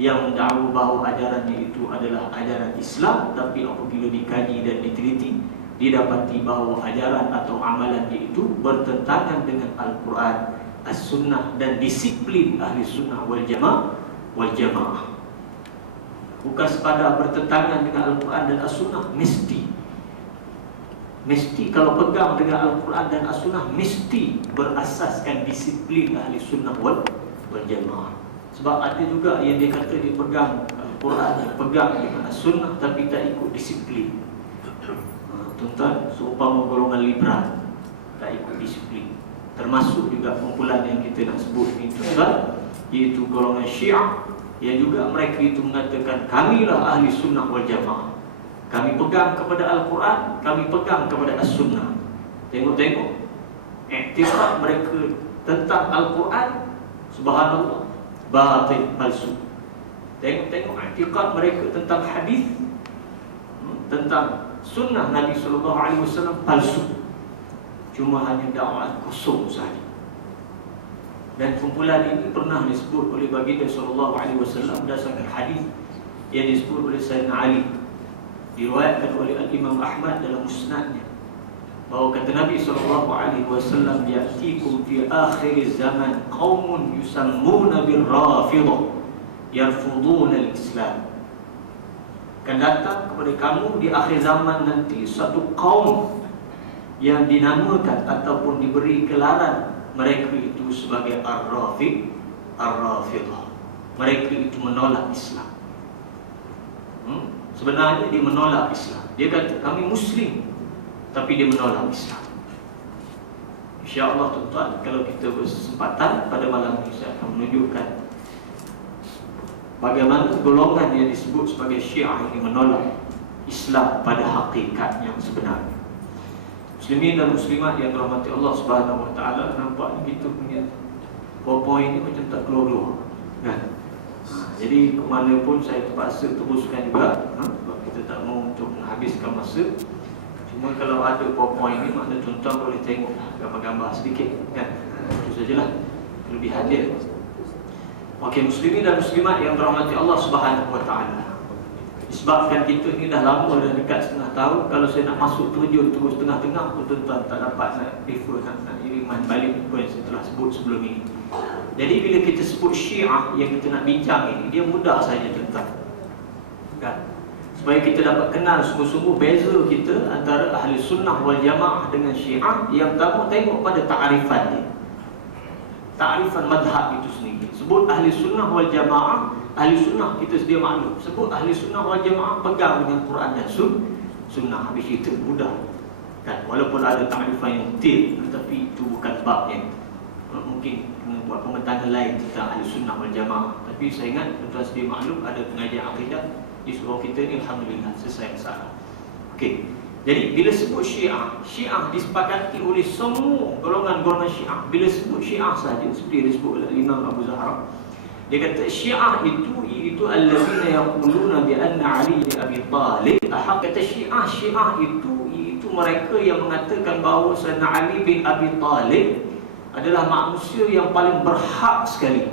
yang mendakwa bahawa ajarannya itu adalah ajaran Islam, tapi apabila dikaji dan diteliti, didapati bahawa ajaran atau amalannya itu bertentangan dengan Al-Quran, As-Sunnah dan disiplin Ahli Sunnah wal Jamaah. Bukan sekadar bertentangan dengan Al-Quran dan As-Sunnah, mesti kalau pegang dengan Al-Quran dan As-Sunnah mesti berasaskan disiplin Ahli Sunnah wal Jamaah. Sebab ada juga yang dia kata dia pegang Al-Quran, dia pegang dengan As-Sunnah tapi tak ikut disiplin. Tuan-tuan, seumpama golongan liberal tak ikut disiplin. Termasuk juga kumpulan yang kita nak sebut ni tuan-tuan, iaitu golongan Syiah, yang juga mereka itu mengatakan kamilah Ahli Sunnah wal Jamaah. Kami pegang kepada Al-Quran, kami pegang kepada As-Sunnah. Tengok-tengok iktikad mereka tentang Al-Quran, subhanallah, batil, palsu. Tengok-tengok iktikad mereka tentang hadis, tentang sunnah Nabi SAW, palsu. Cuma hanya dakwah kosong sahaja. Dan kumpulan ini pernah disebut oleh baginda SAW berdasarkan hadis yang disebut oleh Sayyidina Ali, diriwayatkan oleh Al-Imam Ahmad dalam musnadnya, bahawa kata Nabi SAW, ya'tikum fi akhir zaman qaumun yusammuna bil-rafidah yarfuduna al-Islam. Akan datang kepada kamu di akhir zaman nanti satu kaum yang dinamakan ataupun diberi gelaran mereka itu sebagai Ar-Rafidah. Mereka itu menolak Islam. Sebenarnya dia menolak Islam. Dia kata kami Muslim, tapi dia menolak Islam. InsyaAllah tuan-tuan, kalau kita bersempatan pada malam ini, saya akan menunjukkan bagaimana golongan yang disebut sebagai Syiah ini menolak Islam pada hakikat yang sebenarnya. Muslimin dan muslimat yang dirahmati Allah Subhanahu wa taala, nampaknya kita punya poin ini macam tak keluar-keluar, kan? Jadi ke mana pun saya terpaksa teruskan juga, sebab kita tak mau untuk menghabiskan masa. Cuma kalau ada poin ini, makna tuan-tuan boleh tengok gambar-gambar sedikit, kan? Itu sajalah kelebihan dia. Okey, muslimin dan muslimat yang dirahmati Allah Subhanahu wa taala. Disebabkan kita ni dah lama, dah dekat setengah tahun, kalau saya nak masuk terjun terus tengah-tengah pun tuan-tuan tak dapat nak refer, nak iriman balik apa yang saya telah sebut sebelum ini. Jadi bila kita sebut Syiah yang kita nak bincang ini, dia mudah saja tuan-tuan, kan? Supaya kita dapat kenal sungguh-sungguh beza kita antara Ahli Sunnah wal Jamaah dengan Syiah. Yang pertama, tengok pada ta'rifan dia, ta'rifan madhab itu sendiri. Sebut Ahli Sunnah wal Jamaah, Ahli Sunnah kita sedia maklum. Sebut Ahli Sunnah wal Jamaah, pegang dengan Quran dan Sunnah. Habis kita mudah, kan? Walaupun ada ta'rifan yang detail, tetapi itu bukan babnya. Mungkin buat pemetaan lain tentang Ahli Sunnah wal Jamaah. Tapi saya ingat tuan-tuan sedia maklum, ada pengajian akidah di surau kita ni, alhamdulillah selesai masalah. Okey. Jadi bila sebut Syiah, Syiah disepakati oleh semua golongan-golongan Syiah. Bila sebut Syiah saja, seperti disebut oleh Imam Abu Zahra, dia kata Syiah itu allazina yaquluna bi anna Ali bin Abi Talib ahaq. Kata Syiah itu mereka yang mengatakan bahawa Sayyidina Ali bin Abi Talib adalah manusia yang paling berhak sekali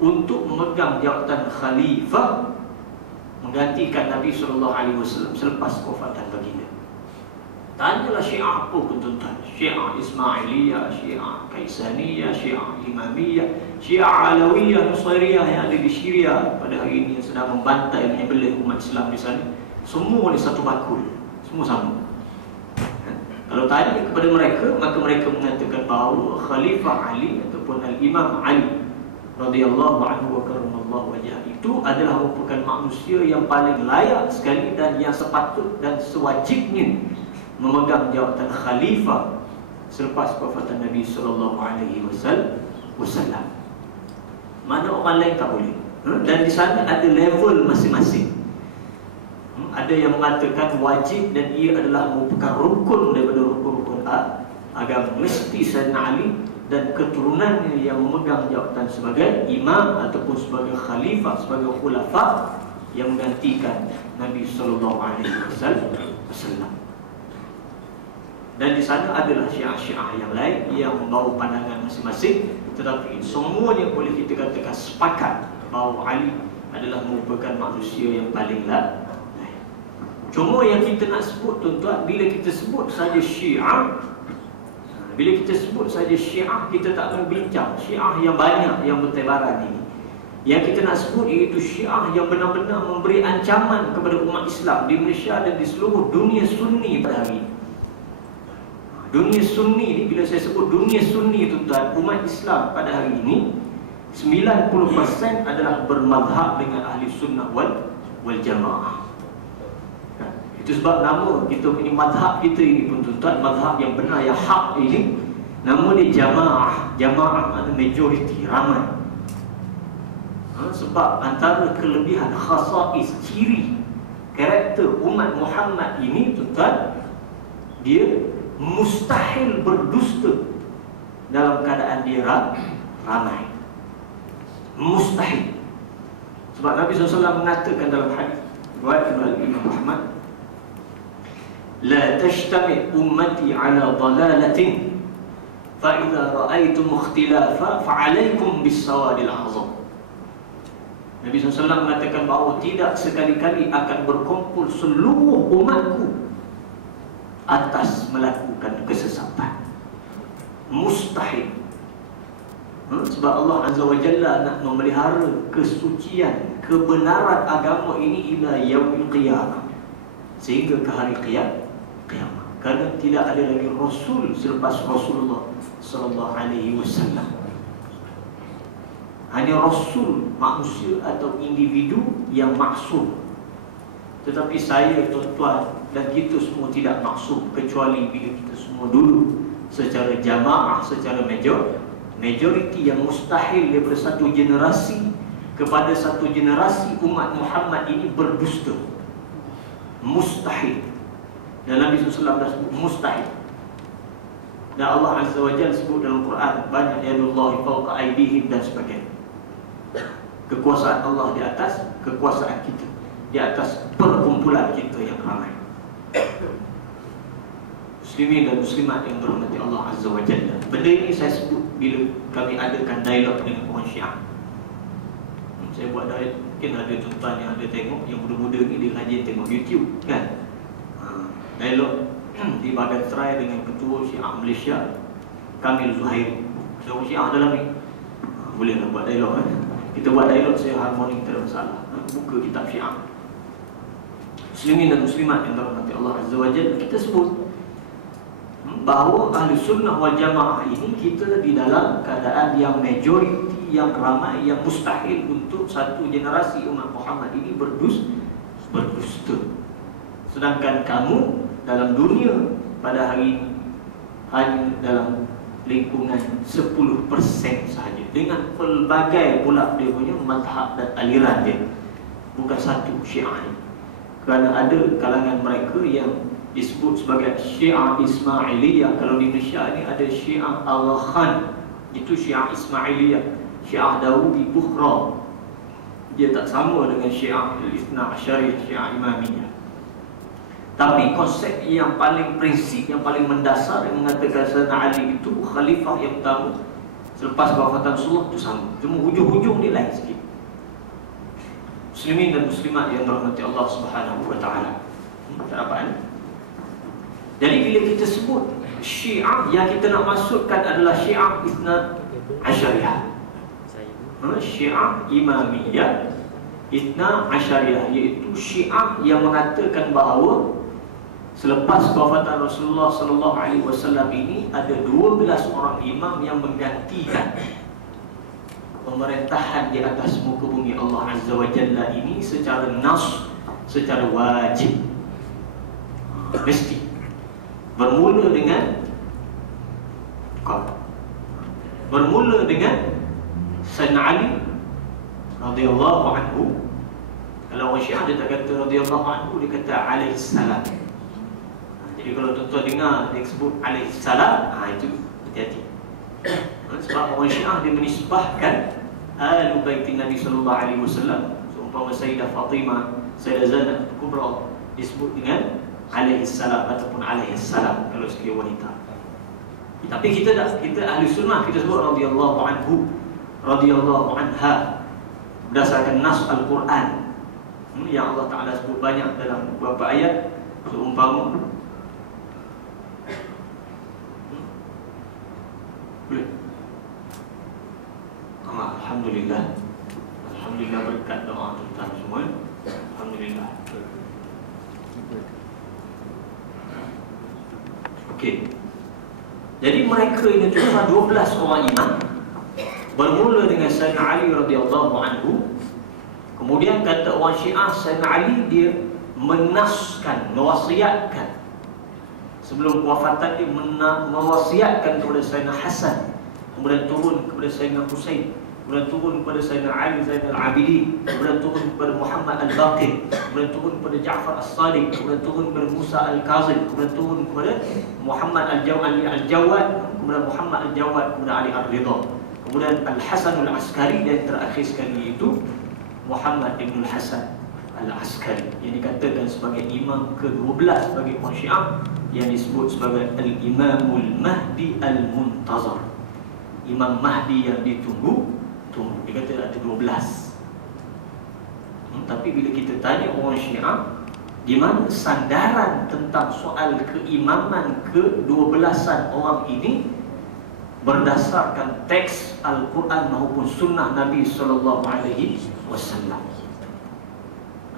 untuk memegang jawatan khalifah, menggantikan Nabi SAW selepas wafatan baginda. Tanyalah Syiah apa pun tuan-tuan, Syiah Ismailiyah, Syiah Kaisaniyah, Syiah Imamiyah, Syiah Alawiyah, Nusairiyah yang ada di Syria pada hari ini, yang sedang membantai, menyembelih umat Islam di sana. Semua ni satu bakul, semua sama. Kalau tanya kepada mereka, maka mereka mengatakan bahawa Khalifah Ali ataupun Al-Imam Ali radhiyallahu anhu wa karamallahu wajhah itu adalah merupakan manusia yang paling layak sekali dan yang sepatut dan sewajibnya memegang jawatan khalifah selepas wafatan Nabi sallallahu alaihi wasallam. Mana orang lain tak boleh. Dan di sana ada level masing-masing. Ada yang mengatakan wajib dan ia adalah merupakan rukun daripada rukun-rukun agama. Mesti Sayyidina Ali dan keturunannya yang memegang jawatan sebagai imam ataupun sebagai khalifah, sebagai khulafa yang menggantikan Nabi sallallahu alaihi wasallam. Dan di sana adalah Syiah-Syiah yang lain yang membawa pandangan masing-masing, tetapi semuanya boleh kita katakan sepakat bahawa Ali adalah merupakan manusia yang paling lain. Cuma yang kita nak sebut tuan-tuan, bila kita sebut saja Syiah, bila kita sebut saja Syiah, kita tak mau bincang Syiah yang banyak yang bertebaran ini. Yang kita nak sebut iaitu Syiah yang benar-benar memberi ancaman kepada umat Islam di Malaysia dan di seluruh dunia Sunni pada hari ini. Dunia Sunni ni, bila saya sebut dunia Sunni tuan-tuan, umat Islam pada hari ini 90% adalah bermadhab dengan ahli sunnah wal jamaah. Itu sebab nama kita punya madhab kita ini pun tuan-tuan, madhab yang benar, yang hak ini, nama dia jamaah. Jamaah makna majoriti, ramai. Sebab antara kelebihan khasais, ciri karakter umat Muhammad ini tuan-tuan, dia mustahil berdusta dalam keadaan dia ramai. Mustahil. Sebab Nabi SAW mengatakan dalam hadis riwayat Imam Ahmad, la tashtami ummati ala dalalatin fa idza ra'aytum ikhtilafa fa 'alaykum bis-sawadil a'zam. Nabi SAW mengatakan bahawa tidak sekali-kali akan berkumpul seluruh umatku atas melakukan kesesatan. Mustahil. Sebab Allah Azza wa Jalla nak memelihara kesucian, kebenaran agama ini ila yaumil qiyamah, sehingga ke hari kiamat. Kerana tidak ada lagi Rasul selepas Rasulullah sallallahu alaihi wasallam. Hanya Rasul, manusia atau individu yang maksum. Tetapi saya, tuan-tuan, dan kita semua tidak maksum, kecuali bila kita semua dulu secara jamaah, secara majoriti yang mustahil daripada satu generasi kepada satu generasi umat Muhammad ini berdusta. Mustahil. Dan Nabi SAW dah sebut mustahil. Dan Allah Azza wa Jalla sebut dalam Quran banyak, yadullahi fawqa aydihim dan sebagainya. Kekuasaan Allah di atas kekuasaan kita, di atas perkumpulan kita yang ramai. Muslimin dan muslimat yang dirahmati Allah Azza wa Jalla, benda ini saya sebut bila kami adakan dialog dengan orang Syiah. Saya buat dialog, mungkin ada tuan-tuan yang ada tengok, yang muda-muda ni dia rajin tengok YouTube kan. Dialog di Badan Serai dengan Ketua Syiah Malaysia Kamil Zuhairi. Ada orang Syiah dalam ni, boleh lah buat dialog kan. Kita buat dialog, saya harmoni, tak ada masalah. Buka kitab Syiah. Muslimin dan muslimat yang dirahmati Allah Azza wa Jalla, kita sebut bahawa ahli sunnah wal jamaah ini kita di dalam keadaan yang majoriti, yang ramai, yang mustahil untuk satu generasi umat Muhammad ini berdusta. Sedangkan kamu dalam dunia pada hari ini hanya dalam lingkungan 10% sahaja, dengan pelbagai pula dia punya mazhab dan aliran dia, bukan satu Syiah ini. Kerana ada kalangan mereka yang disebut sebagai Syiah Ismailiyah. Kalau di Malaysia ni ada Syiah Al-Khan, itu Syiah Ismailiyah. Syiah Daudi Bukhra, dia tak sama dengan Syiah Al-Ithna Asyariyah, Syiah Imamiyah. Tapi konsep yang paling prinsip, yang paling mendasar, yang mengatakan Sayyidina Ali itu khalifah yang utama selepas wafatan Rasulullah, itu sama. Cuma hujung-hujung ni lain sikit. Muslimin dan muslimat yang dirahmati Allah Subhanahu wa taala. Tak dapat. Jadi bila kita sebut Syiah, yang kita nak maksudkan adalah Syiah Ithna Asyariyah, Syiah Imamiyah Ithna Asyariyah, iaitu Syiah yang mengatakan bahawa selepas wafatan Rasulullah sallallahu alaihi wasallam ini ada 12 orang imam yang menggantikan pemerintahan di atas muka bumi Allah Azza wa Jalla ini secara nas, secara wajib, mesti. Bermula dengan Sayyidina Ali radhiyallahu anhu. Kalau orang Syiah dia tak kata radhiyallahu anhu, dia kata alaihi salam. Jadi kalau tuan-tuan dengar dia sebut alaihi salam, itu hati-hati. Sebab orang Syiah dia menisbahkan ahli bait Nabi sallallahu alaihi wasallam, seumpama Sayyidah Fatimah, Sayyidah Zainab Kubra, disebut dengan alaihi salam ataupun alaihi salam kalau sekiranya wanita. Tapi kita ahli sunnah kita sebut radhiyallahu anhu, radhiyallahu anha. berdasarkan nas Al-Quran yang Allah Ta'ala sebut banyak dalam beberapa ayat, seumpama boleh. Alhamdulillah, Alhamdulillah berkat doa tuan semua. Alhamdulillah. Okey. Jadi mereka ini cuma 12 orang imam, bermula dengan Sayyidina Ali radhiyallahu anhu. Kemudian kata orang Syiah, Sayyidina Ali dia menaskan, mewasiatkan, sebelum kewafatan dia mewasiatkan kepada Sayyidina Hasan, kemudian turun kepada Sayyidina Husain, kemudian turun kepada Sayyidina Ali Zainal Abidin, kemudian turun kepada Muhammad Al-Baqir, kemudian turun kepada Ja'far As-Sadiq, kemudian turun kepada Musa Al-Kazim, kemudian turun kepada Muhammad Al-Jawad, kemudian Muhammad Al-Jawad, kemudian Ali Ar-Ridha, kemudian Al-Hasan Al-Askari, dan terakhir sekali itu Muhammad Ibn Hasan Al-Askari, yang dikatakan sebagai imam ke-12 bagi orang Syiah, yang disebut sebagai Al-Imamul Mahdi Al-Muntazar, Imam Mahdi yang ditunggu. Dia kata ada 12. Tapi bila kita tanya orang Syiah, di mana sandaran tentang soal keimaman ke-12an orang ini, berdasarkan teks Al-Quran maupun sunnah Nabi SAW.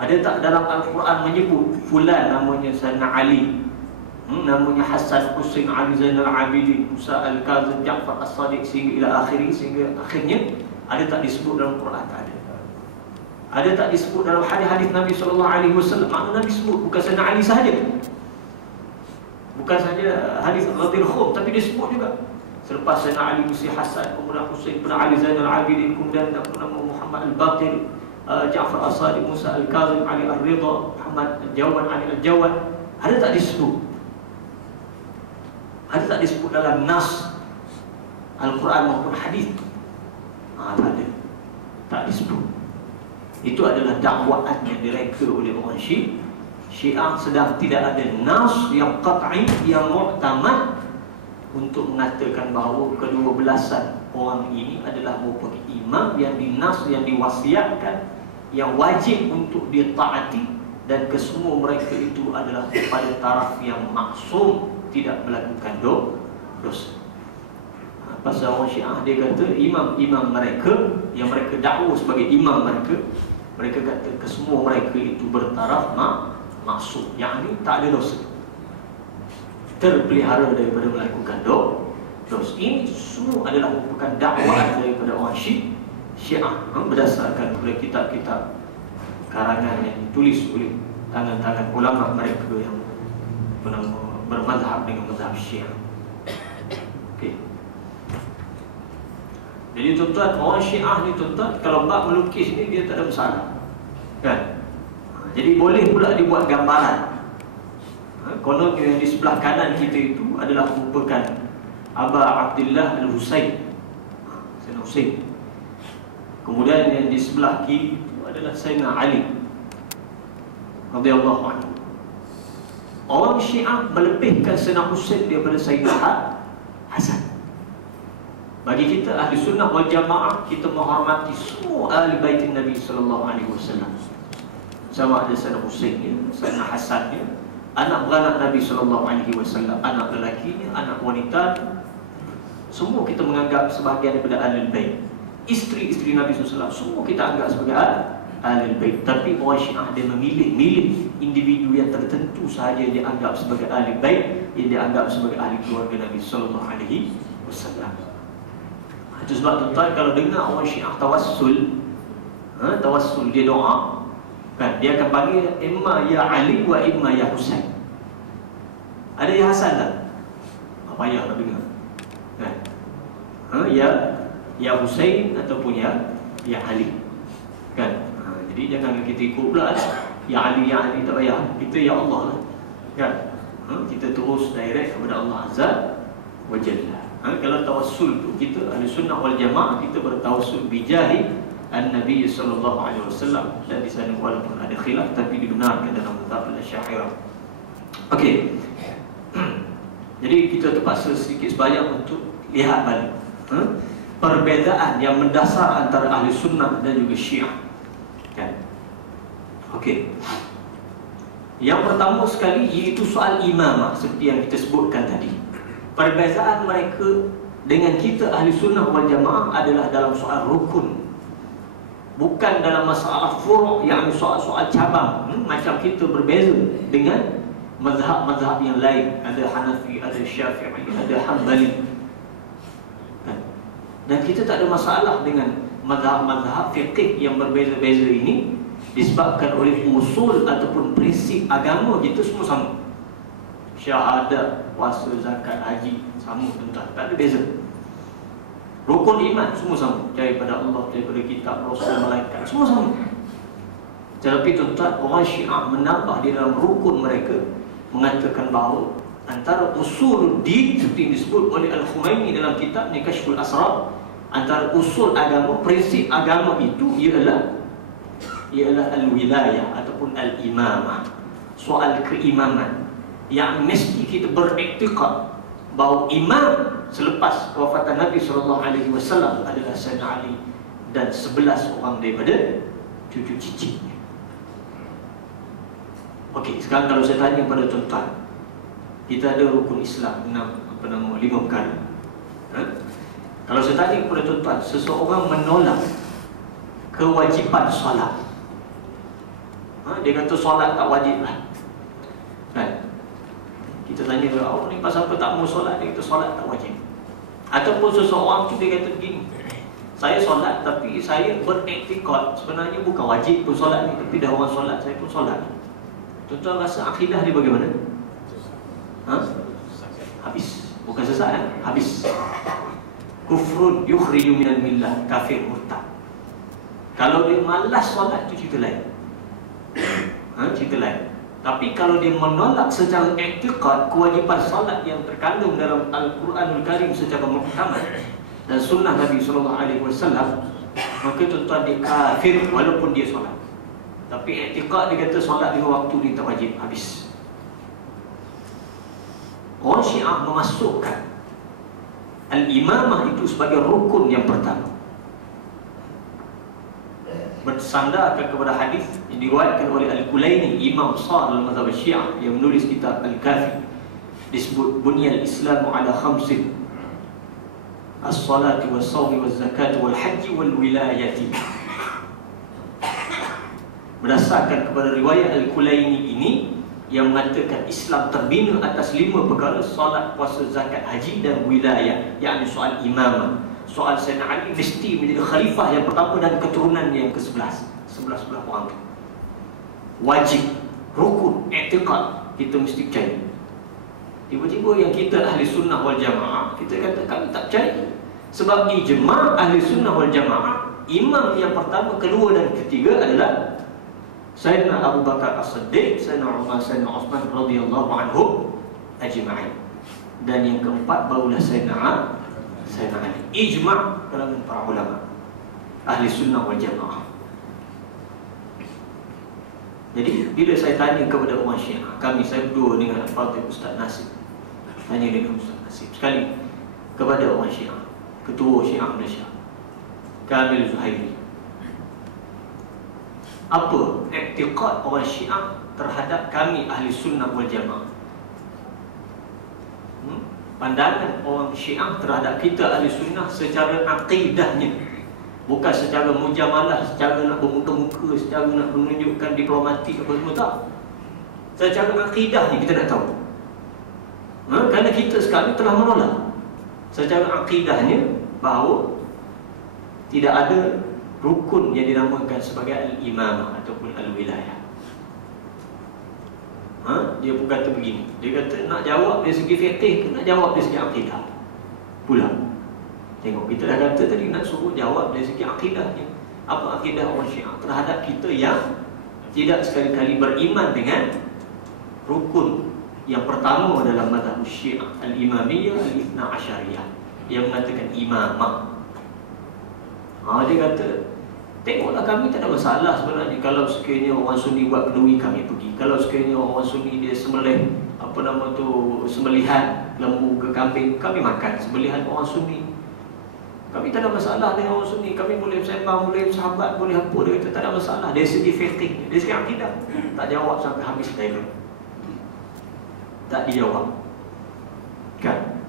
Ada tak dalam Al-Quran menyebut fulan namanya Sayyidina Ali, namanya Hasan, Husain, Ali Zainal Abidin, Musa Al-Kazim, Ja'far As-Sadiq, sehingga ila akhiri, sehingga akhirnya ada tak disebut dalam Quran? Tak ada. Ada tak disebut dalam hadis-hadis Nabi SAW? Makna Nabi sebut bukan Sayyidina Ali sahaja, bukan sahaja hadis Radhiyallahu Khum, tapi dia sebut juga selepas Sayyidina Ali, Musa Hasan, kemudian Husain, kemudian Ali Zainal Abidin, kemudian nama Muhammad Al-Baqir, Ja'far As-Sadiq, Musa Al-Kazim, Ali Ar-Ridha, Muhammad Al-Jawad, Ali Al-Jawad. Ada tak disebut? Ada tak disebut dalam nas Al-Quran maupun hadis? Tak ada. Tak disebut. Itu adalah dakwaan yang direka oleh orang Syiah, sedang tidak ada nas yang qat'i, yang mu'tamad untuk mengatakan bahawa ke-12an orang ini adalah merupakan imam yang dinas, yang diwasiatkan, yang wajib untuk ditaati, dan kesemua mereka itu adalah pada taraf yang maksum, tidak melakukan dosa. Pasal orang Syiah, dia kata imam-imam mereka yang mereka dakwa sebagai imam mereka kata kesemua mereka itu bertaraf maksum, yang ini tak ada dosa, terpelihara daripada melakukan dosa. Ini semua adalah merupakan dakwaan daripada orang Syiah, berdasarkan kepada kitab-kitab karangan yang ditulis oleh tangan-tangan ulama mereka yang bermazhab dengan mazhab Syiah. Okey. Jadi tuan-tuan, orang Syiah ni tuan-tuan, kalau bab melukis ni dia tak ada masalah, kan? Jadi boleh pula dibuat gambaran. Konon yang di sebelah kanan kita itu adalah merupakan Aba Abdullah Al-Husain, Sayyidina Husain. Kemudian yang di sebelah kiri itu adalah Sayyidina Ali radhiyallahu anhu. Orang Syiah melebihkan Sayyidina Husain daripada Sayyidina Hasan. Bagi kita ahli sunnah wal jamaah, kita menghormati semua ahli baitin Nabi sallallahu alaihi wasallam. Sama ada Sayyidina Husain, Sayyidina Hasan, anak beranak Nabi sallallahu alaihi wasallam, anak lelakinya, anak wanita, semua kita menganggap sebahagian daripada ahli bait. Isteri-isteri Nabi sallallahu alaihi wasallam semua kita anggap sebagai ahli bait. Tapi orang Syiah dia memilih individu yang tertentu sahaja yang dianggap sebagai ahli bait, yang dianggap sebagai ahli keluarga Nabi sallallahu alaihi wasallam. Itu sebab tuan-tuan, kalau dengar orang Syiah tawassul, tawassul dia doa, kan, dia akan panggil imma ya Ali wa imma ya Husain. Ada ya Hasan tak? Apa payah nak dengar, kan? Ya Husain ataupun ya Ali, kan? Jadi jangan kita ikut pula ya Ali tak payah. Kita ya Allah lah, kan? Kita terus direct kepada Allah Azza wa Jalla. Kalau tawassul tu, kita ahli sunnah wal jamaah, kita bertawassul bijahi An-Nabi sallallahu alaihi wasallam, dan di sana walaupun ada khilaf tapi dibenarkan dalam mazhab Asy'ariyah. Okey. Jadi kita terpaksa sedikit sebanyak untuk lihat balik perbezaan yang mendasar antara ahli sunnah dan juga Syiah. Okey. Yang pertama sekali iaitu soal imamah seperti yang kita sebutkan tadi. Perbezaan mereka dengan kita ahli sunnah wal jamaah adalah dalam soal rukun, bukan dalam masalah furu', yang soal-soal cabang. Macam kita berbeza dengan mazhab-mazhab yang lain. Ada Hanafi, ada Syafi'i, ada Hanbali. Dan kita tak ada masalah dengan mazhab-mazhab fiqh yang berbeza-beza ini, disebabkan oleh usul ataupun prinsip agama kita semua sama. Syahadat, puasa, zakat, haji sama tuan-tuan, tak ada beza. Rukun iman semua sama, daripada Allah, daripada kitab, Rasul, malaikat, semua sama. Tetapi tuan-tuan, orang Syiah menambah di dalam rukun mereka, mengatakan bahawa antara usul din seperti yang disebut oleh Al-Khumaini dalam kitab Kashful Asrar, antara usul agama, prinsip agama itu ialah al-wilayah ataupun al-imamah, soal keimaman, yang mesti kita beriktikad bahawa imam selepas wafatan Nabi SAW adalah Sayyidina Ali dan 11 orang daripada cucu cicitnya. Okey, sekarang kalau saya tanya pada tuan-tuan, kita ada rukun Islam 5 perkara. Kalau saya tanya kepada tuan-tuan, seseorang menolak kewajipan solat, dia kata solat tak wajib lah, kan? Kita tanya dia, awak ni pasal apa tak mau solat? Dia kata solat tak wajib. Ataupun seseorang tu dia kata begini, saya solat tapi saya beriktikad sebenarnya bukan wajib pun solat ni, tapi dah orang solat, saya pun solat. Tuan-tuan rasa akidah dia bagaimana? Habis. Bukan sesat, habis. Kufrun yukhriju minal millah, kafir murtad. Kalau dia malas solat tu cerita lain. Cerita lain. Tapi kalau dia menolak secara i'tiqad kewajipan salat yang terkandung dalam Al-Quranul Karim secara muhkamat dan sunnah Nabi SAW, maka tuan-tuan dia kafir walaupun dia solat. Tapi i'tiqad dia kata solat 5 waktu dia tak wajib, habis. Orang Syiah memasukkan al-imamah itu sebagai rukun yang pertama, bersandarkan kepada hadis yang diriwayatkan oleh Al-Kulaini, imam besar dalam mazhab Syiah yang menulis kitab Al-Kafi, disebut bunyal Islamu ala khamsin: as-salati was-sawmi waz-zakati wal-hajji wal-wilayati. Berdasarkan kepada riwayat Al-Kulaini ini yang mengatakan Islam terbina atas 5 perkara: solat, puasa, zakat, haji dan wilayah, yakni soal imamah. Soal Sayyidina Ali mesti menjadi khalifah yang pertama dan keturunan yang ke-11, 11 orang tu. Wajib, rukun, i'tiqad, kita mesti percaya. Tiba-tiba yang kita ahli sunnah wal jamaah, kita kata kami tak percaya. Sebab ijma' ahli sunnah wal jamaah, imam yang pertama, kedua dan ketiga adalah Sayyidina Abu Bakar As-Siddiq, Sayyidina Umar, Sayyidina Uthman radhiyallahu anhum ajma'in. Dan yang keempat barulah Sayyidina Ali. Ijma' kalangan para ulama ahli sunnah wal jamaah. Jadi bila saya tanya kepada orang Syiah, saya berdua dengan Al-Fatih Ustaz Nasib, tanya dengan Ustaz Nasib sekali kepada orang Syiah, Ketua Syiah Malaysia Kamil Zuhairi, apa i'tiqad orang Syiah terhadap kami ahli sunnah wal jamaah? Pandangan orang Syiah terhadap kita ahli sunnah secara aqidahnya, bukan secara mujamalah, secara nak bermuka-muka, secara nak menunjukkan diplomatik apa semua, tak. Secara aqidahnya kita nak tahu. Kerana kita sekarang telah menolak secara aqidahnya bahawa tidak ada rukun yang dinamakan sebagai al-imamah ataupun al-wilayah. Dia pun kata begini, dia kata nak jawab dari segi fiqh ke nak jawab dari segi akidah pula. Tengok, kita dah kata tadi nak suruh jawab dari segi akidahnya. Apa akidah orang Syiah terhadap kita yang tidak sekali-kali beriman dengan rukun yang pertama dalam mazhab Syiah, al-imamiyah al-ithna asyariyah, yang mengatakan imamah. Dia kata, tengoklah kami tak ada masalah sebenarnya kalau sekiranya orang Sunni buat kenduri, kami pergi. Kalau sekiranya orang Sunni dia sembelih sembelihan lembu ke kambing, kami makan sembelihan orang Sunni. Kami tak ada masalah dengan orang Sunni. Kami boleh sembang, boleh sahabat, boleh apa. Dia kata tak ada masalah. Dari segi fiqh, dari segi akidah, tak jawab sampai habis dialog. Tak dijawab. Kan?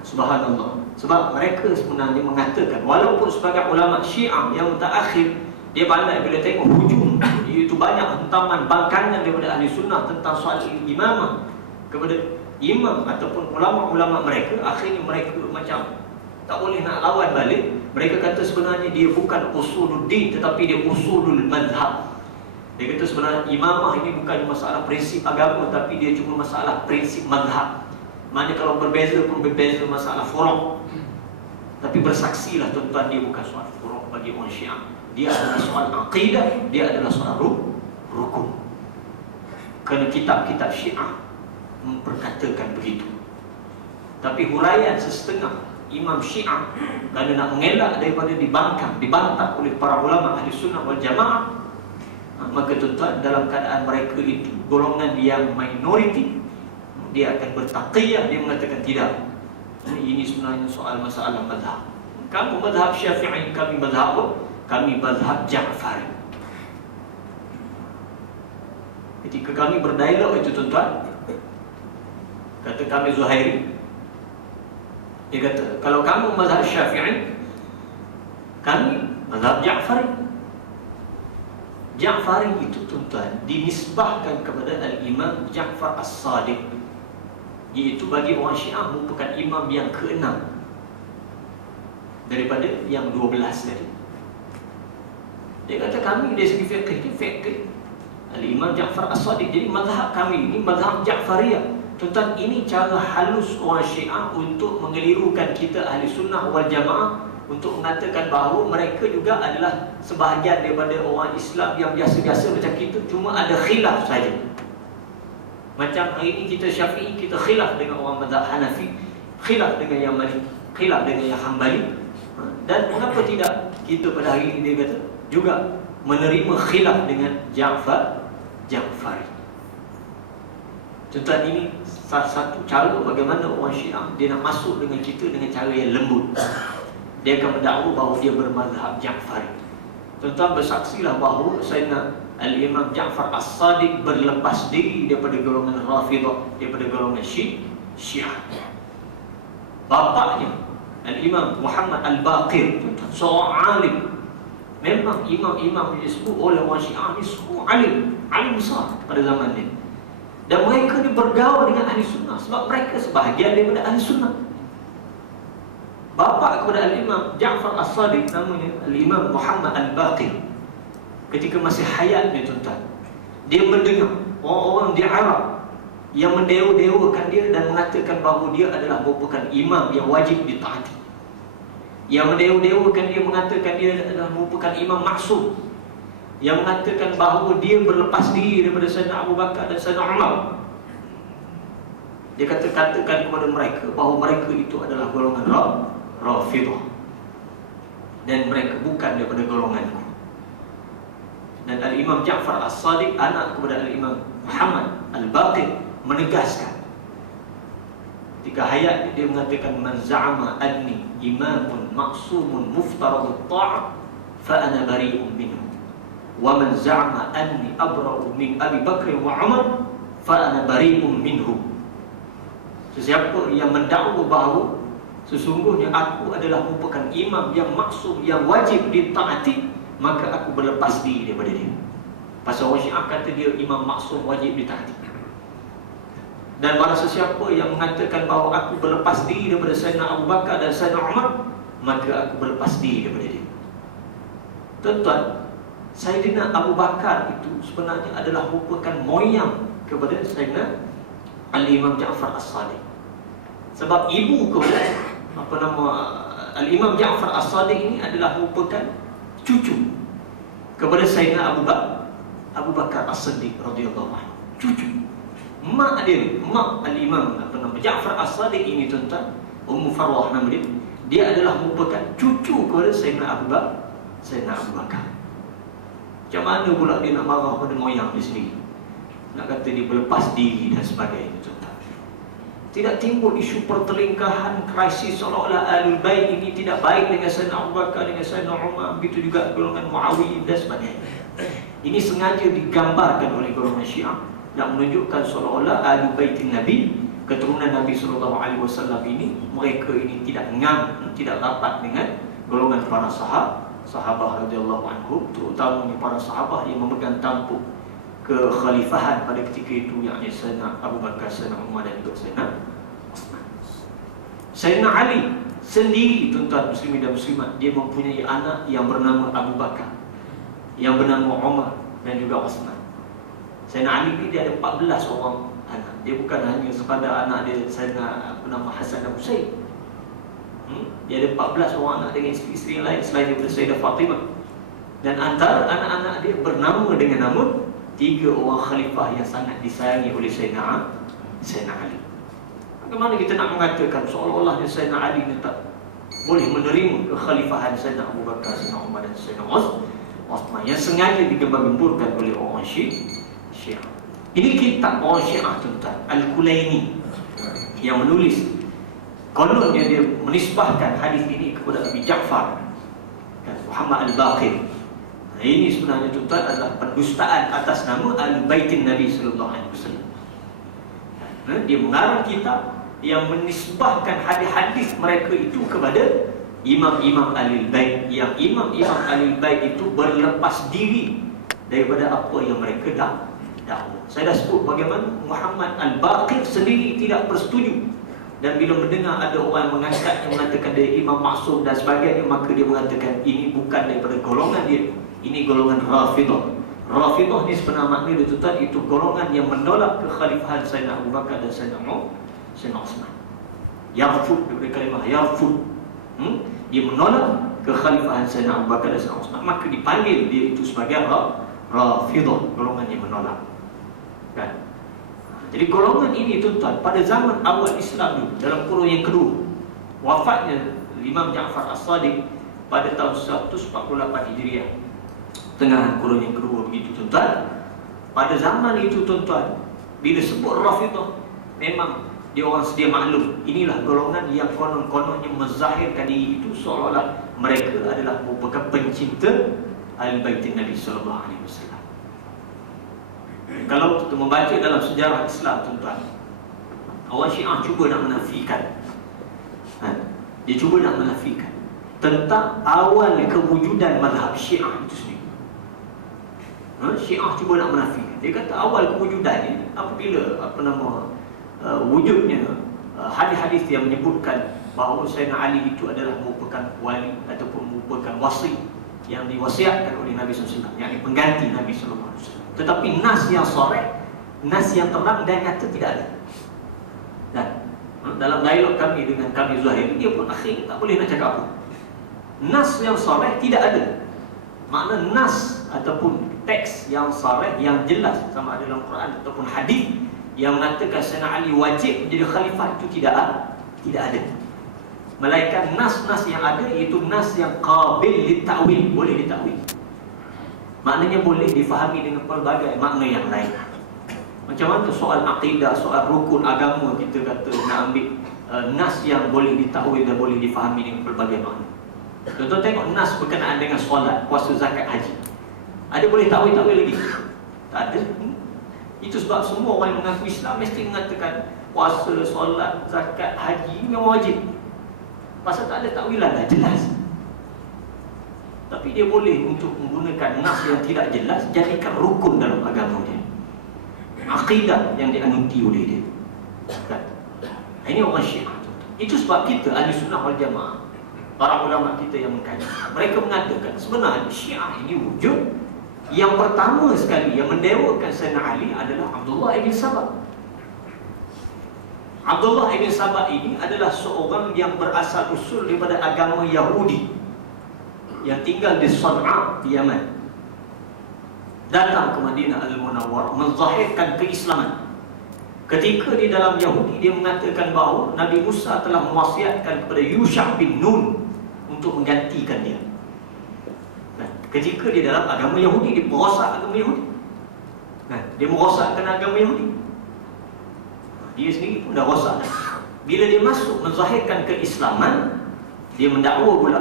Subhanallah. Sebab mereka sebenarnya mengatakan, walaupun sebagai ulama Syiah yang mutaakhir, dia pandai bila tengok hujum, iaitu banyak hentaman, bangkangan daripada ahli sunnah tentang soal imamah kepada imam ataupun ulama-ulama mereka. Akhirnya mereka macam tak boleh nak lawan balik. Mereka kata sebenarnya dia bukan usuluddin, tetapi dia usulul madhab. Dia kata sebenarnya imamah ini bukan masalah prinsip agama, tapi dia cuma masalah prinsip madhab. Maknanya kalau berbeza pun berbeza masalah furu'. Tapi bersaksilah tuan-tuan, dia bukan soal furu' bagi orang Syiah. Dia adalah soal aqidah, dia adalah soal rukun. Kerana kitab-kitab Syiah memperkatakan begitu. Tapi huraian sesetengah Imam Syiah kerana nak mengelak daripada dibantah oleh para ulama ahli sunnah wal jamaah, maka tuan-tuan, dalam keadaan mereka itu golongan yang minoriti, dia akan bertaqiyah. Dia mengatakan tidak, ini sebenarnya soal masalah mazhab. Kamu mazhab Syafi'i, kami mazhab apa? Kami mazhab Ja'fari. Ketika kami berdialog itu tuan-tuan, kata kami Zuhairi, dia kata, kalau kamu mazhab Syafi'i, kami mazhab Ja'fari. Ja'fari itu tuan-tuan dinisbahkan kepada Al-Imam Ja'far As-Sadiq, iaitu bagi orang Syiah merupakan imam yang ke-6 daripada yang 12 tadi. Dia kata kami dari segi fiqh Al-Imam Ja'far As-Sadiq. Jadi mazhab kami ini mazhab Ja'fariyah. Tuan-tuan, ini cara halus orang Syiah untuk mengelirukan kita ahli sunnah wal jamaah, untuk mengatakan bahawa mereka juga adalah sebahagian daripada orang Islam yang biasa-biasa macam kita, cuma ada khilaf saja. Macam hari ini kita Syafi'i, kita khilaf dengan orang mazhab Hanafi, khilaf dengan yang Maliki, khilaf dengan yang Hanbali. Dan mengapa tidak kita pada hari ini, dia kata, juga menerima khilaf dengan Ja'fari. Tuan-tuan, ini salah satu cara bagaimana orang Syiah dia nak masuk dengan kita dengan cara yang lembut. Dia akan mendakwa bahawa dia bermazhab Ja'fari. Tuan-tuan, bersaksilah bahawa Sayyidina Al-Imam Ja'far As-Sadiq berlepas diri daripada golongan Rafidah, daripada golongan Syiah. Bapaknya Al-Imam Muhammad Al-Baqir, seorang alim. Memang imam-imam yang disebut oleh orang Syiah ni semua alim besar pada zaman ni. Dan mereka ni bergaul dengan ahli sunnah sebab mereka sebahagian daripada ahli sunnah. Bapa kepada Al-Imam Ja'far As-Sadiq namanya Al-Imam Muhammad Al-Baqir. Ketika masih hayatnya tuan-tuan, dia mendengar orang-orang di Arab yang mendewa-dewakan dia dan mengatakan bahawa dia adalah merupakan imam yang wajib ditaati. Yang mendewa-dewakan dia mengatakan dia adalah merupakan imam maksum, yang mengatakan bahawa dia berlepas diri daripada Sayyidina Abu Bakar dan Sayyidina Umar. Dia katakan kepada mereka bahawa mereka itu adalah golongan Rafidah dan mereka bukan daripada golonganku. Dan Al-Imam Ja'far As-Sadiq, anak kepada Al-Imam Muhammad Al-Baqir, menegaskan ketika hayat dia mengatakan, man za'ama anni imamun ma'sumun muftaradut ta'ah fa ana bari'un minhu, wa man za'ama anni abra'u min Abi Bakr wa Umar fa ana bari'un minhu. Sesiapa yang mendakwa bahawa sesungguhnya aku adalah merupakan imam yang maksum, yang wajib ditaati, maka aku berlepas diri daripada dia. Pasal orang Syiah kata dia imam maksum, wajib ditaati. Dan barang sesiapa yang mengatakan bahawa aku berlepas diri daripada Sayyidina Abu Bakar dan Sayyidina Umar, maka aku berlepas diri daripada dia. Tuan-tuan, Sayyidina Abu Bakar itu sebenarnya adalah merupakan moyang kepada Sayyidina Al-Imam Ja'far As-Sadiq. Sebab ibu kepada Al-Imam Ja'far As-Sadiq ini adalah merupakan cucu kepada Sayyidina Abu Bakar As-Siddiq radhiyallahu anhu. Cucu mak dia, mak Al-Imam Ja'far As-Sadiq ini tuan-tuan, Ummu Farwah nama dia. Dia adalah merupakan cucu kepada Sayyidina Abu Bakar. Macam mana pula dia nak marah pada moyang dia sendiri, nak kata dia berlepas diri dan sebagainya tuan-tuan. Tidak timbul isu pertelingkahan, krisis seolah-olah Ahlul Bait ini tidak baik dengan Sayyidina Abu Bakar, dengan Sayyidina Umar, begitu juga golongan Muawiyah dan sebagainya. Ini sengaja digambarkan oleh golongan Syiah nak menunjukkan seolah-olah Ahlul Baitin Nabi, keturunan Nabi SAW ini, mereka ini tidak ngam, tidak rapat dengan golongan para sahabat radhiyallahu anhum, terutamanya para sahabat yang memegang tampuk kekhalifahan pada ketika itu, yakni Sayyidina Abu Bakar, Sayyidina Umar dan juga Sayyidina Uthman. Sayyidina Ali sendiri, tuan-tuan muslimin dan muslimat, dia mempunyai anak yang bernama Abu Bakar, yang bernama Umar dan juga Uthman. Sayyidina Ali ni dia ada 14 orang anak. Dia bukan hanya sekadar anak dia Sayyidina Hasan dan Husain. Dia ada 14 orang anak dengan isteri-isteri lain selain daripada Sayyidah Fatimah. Dan antara anak-anak dia bernama dengan nama 3 orang khalifah yang sangat disayangi oleh Sayyidina Ali. Bagaimana kita nak mengatakan seolah-olah Sayyidina Ali ni tak boleh menerima kekhalifahan Sayyidina Abu Bakar, Sayyidina Umar dan Sayyidina Uthman yang sengaja digembar-gemburkan oleh orang Syiah. Ini kitab orang Syiah, tuan-tuan, Al-Kulaini, yang menulis, kononnya dia menisbahkan hadis ini kepada Abi Ja'far Muhammad Al-Baqir. Ini sebenarnya, tuan-tuan, adalah pendustaan atas nama Al-Baitin Nabi sallallahu alaihi wasallam. Dia mengarang kitab yang menisbahkan hadis-hadis mereka itu kepada imam-imam Ahlul Bait, yang imam-imam Ahlul Bait itu berlepas diri daripada apa yang mereka dakwa. Saya dah sebut bagaimana Muhammad Al-Baqir sendiri tidak bersetuju, dan bila mendengar ada orang mengangkat yang mengatakan dia imam maksum dan sebagainya, maka dia mengatakan ini bukan daripada golongan dia, ini golongan Rafidah. Rafidah ni sebenarnya maknanya, tuan-tuan, itu golongan yang menolak kekhalifahan Sayyidina Abu Bakar dan Sayyidina Uthman. Yarfud, daripada kalimah yarfud, dia menolak kekhalifahan Sayyidina Abu Bakar dan Sayyidina Uthman, maka dipanggil dia itu sebagai Rafidah, golongan yang menolak. Kan? Jadi golongan ini, tuan-tuan, pada zaman awal Islam dulu, dalam kurun yang kedua, wafatnya Imam Ja'far As-Sadiq pada tahun 148 Hijriah, tengah kurun yang kedua begitu, tuan-tuan. Pada zaman itu, tuan-tuan, bila sebut Rafidah, memang dia orang sedia maklum, inilah golongan yang konon-kononnya menzahirkan diri itu seolah-olah mereka adalah merupakan pencinta Al-Baitin Nabi sallallahu alaihi wasallam. Kalau kita membaca dalam sejarah Islam, tuan-tuan, orang Syiah cuba nak menafikan, dia cuba nak menafikan tentang awal kewujudan mazhab Syiah itu sendiri. Syiah cuba nak menafikan. Dia kata awal kewujudannya apabila wujudnya hadis-hadis yang menyebutkan bahawa Sayyidina Ali itu adalah merupakan wali ataupun merupakan wasi yang diwasiatkan oleh Nabi SAW, yang pengganti Nabi SAW. Tetapi nas yang sharih, nas yang terang dan nyata tidak ada. Dan dalam dialog kami dengan kami Zuhairi, dia pun akhir tak boleh nak cakap apa. Nas yang sharih tidak ada. Makna nas ataupun teks yang sharih, yang jelas, sama ada dalam Quran ataupun hadis, yang mengatakan Sayyidina Ali wajib menjadi khalifah, itu tidak ada. Melainkan nas-nas yang ada iaitu nas yang qabil lita'wil, boleh ditakwil. Maknanya boleh difahami dengan pelbagai makna yang lain. Macam mana soal akidah, soal rukun agama, kita kata nak ambil nas yang boleh ditakwil dan boleh difahami dengan pelbagai makna. Contoh tengok nas berkenaan dengan solat, puasa, zakat, haji. Ada boleh takwil lagi? Tak ada. Itu sebab semua orang yang mengaku Islam mesti mengatakan puasa, solat, zakat, haji memang wajib. Pasal tak ada takwilan dah jelas. Tapi dia boleh untuk menggunakan nas yang tidak jelas, jadikan rukun dalam agama dia, akidah yang dianuti oleh dia. Kan? Ini orang Syiah. Itu sebab kita Ahli Sunnah wal Jamaah, para ulama kita yang mengkaji, mereka mengatakan sebenarnya Syiah ini wujud yang pertama sekali yang mendewakan Sayyidina Ali adalah Abdullah ibn Sabah. Abdullah ibn Sabah ini adalah seorang yang berasal usul daripada agama Yahudi yang tinggal di San'a di Yaman. Datang ke Madinah Al-Munawwarah menzahirkan keislaman. Ketika di dalam Yahudi, dia mengatakan bahawa Nabi Musa telah mewasiatkan kepada Yusha' bin Nun untuk menggantikan dia. Ketika dia dalam agama Yahudi, dia merosak agama Yahudi. Dia merosakkan agama Yahudi. Dia sendiri pun dah rosak. Bila dia masuk menzahirkan keislaman, dia mendakwa pula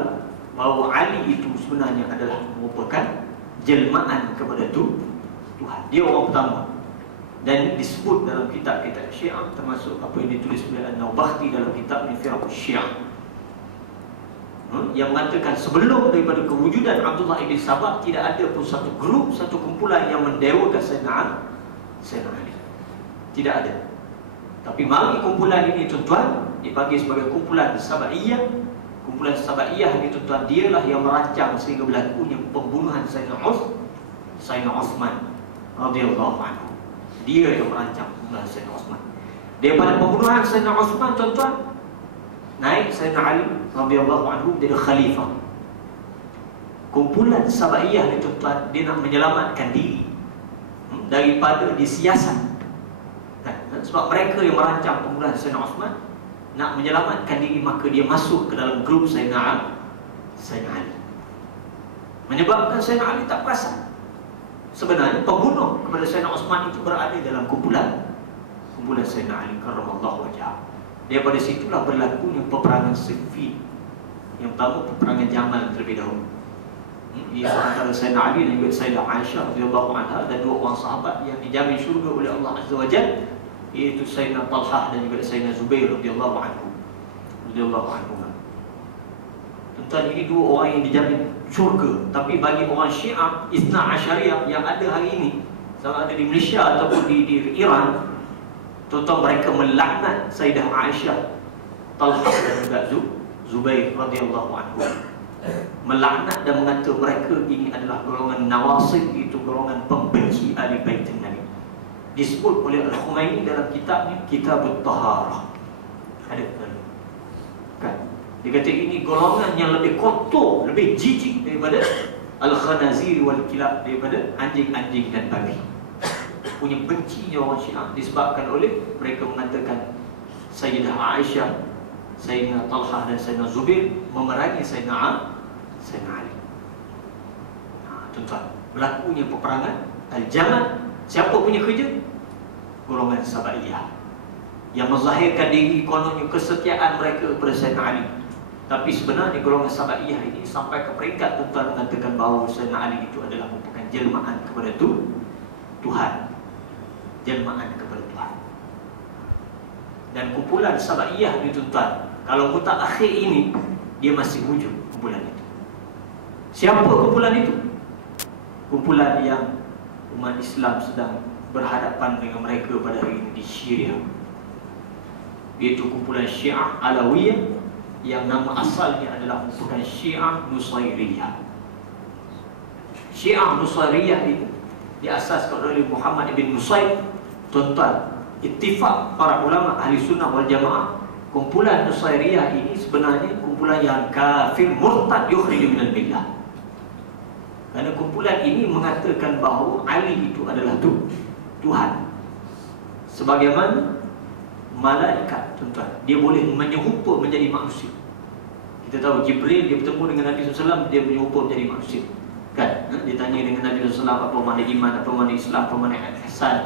bahawa Ali itu sebenarnya adalah merupakan jelmaan kepada Tuhan. Dia orang pertama. Dan disebut dalam kitab-kitab Syiah, termasuk apa yang ditulis oleh An-Nawbahti dalam kitab Firaq Syiah, yang mengatakan sebelum daripada kewujudan Abdullah ibn Sabah, tidak ada pun satu grup, satu kumpulan yang mendewakan Sayyidina Ali. Tidak ada. Tapi mari kumpulan ini tuan-tuan dibagi sebagai kumpulan Sabaiyah. Kumpulan Sabaiyah ini tuan-tuan, dialah yang merancang sehingga berlakunya pembunuhan Sayyidina Uthman radhiyallahu anhu. Dia yang merancang pembunuhan Sayyidina Uthman. Daripada pembunuhan Sayyidina Uthman, tuan-tuan, naik Sayyidina Ali radhiyallahu anhu menjadi khalifah. Kumpulan Sabaiyah ni tuan-tuan, dia nak menyelamatkan diri daripada disiasat. Sebab mereka yang merancang pembunuhan Sayyidina Uthman nak menyelamatkan diri, maka dia masuk ke dalam grup Sayyidina Ali. Menyebabkan Sayyidina Ali tak perasan sebenarnya pembunuh kepada Sayyidina Uthman itu berada dalam kumpulan Sayyidina Ali karramallahu wajhah. Daripada situlah berlakunya peperangan Siffin. Yang pertama peperangan Jamal terlebih dahulu. Ia antara Sayyidina Ali dan juga Sayyidah Aisyah radhiyallahu anha, dan dua orang sahabat yang dijamin syurga oleh Allah Azza wa Jalla, iaitu Sayyidina Talhah dan juga Sayyidina Zubair radhiyallahu anhu. Tuan-tuan, ini dua orang yang dijamin syurga. Tapi bagi orang Syiah Ithna Asyariyah yang ada hari ini, sama ada di Malaysia ataupun di Iran, tuan-tuan, mereka melaknat Sayyidah Aisyah, Talhah dan juga Zubair radhiyallahu anhu. Melaknat dan mengata mereka ini adalah golongan nawasib, itu golongan pembenci ahli bait Nabi. Disebut oleh Al-Khumaini dalam kitabnya Kitabut Taharah. Ada kan? Dia kata ini golongan yang lebih kotor, lebih jijik daripada Al-Khanazir wal Kilab, daripada anjing-anjing dan babi. Punya bencinya orang Syiah disebabkan oleh mereka mengatakan Sayyidah Aisyah, Sayyidina Talhah dan Sayyidina Zubair memerangi Sayyidina Ali. Tuan-tuan, berlakunya peperangan Al-Jamal. Siapa punya kerja? Golongan Sabaiyah yang menzahirkan diri kononnya kesetiaan mereka kepada Sayyidina Ali. Tapi sebenarnya golongan Sabaiyah ini sampai ke peringkat tuan-tuan mengatakan bahawa Sayyidina Ali itu adalah merupakan jelmaan kepada Tuhan. Jelmaan kepada Tuhan. Dan kumpulan Sabaiyah ini tuan-tuan, kalau mutaakhir ini, dia masih wujud kumpulan itu. Siapa kumpulan itu? Kumpulan yang umat Islam sedang berhadapan dengan mereka pada hari ini di Syria, iaitu kumpulan Syiah Alawiyah yang nama asalnya adalah merupakan Syiah Nusairiyah. Syiah Nusairiyah itu diasaskan oleh Muhammad ibn Nusair. Tuan-tuan, ittifaq para ulama ahli sunnah wal jamaah, kumpulan Nusairiyah ini sebenarnya kumpulan yang kafir murtad yukhriju minal millah. Kerana kumpulan ini mengatakan bahawa Ali itu adalah Tuhan. Sebagaimana malaikat, tuan-tuan, dia boleh menyerupa menjadi manusia. Kita tahu Jibril dia bertemu dengan Nabi SAW, dia menyerupa menjadi manusia. Kan? Dia tanya dengan Nabi SAW apa makna iman, apa makna Islam, apa makna ihsan.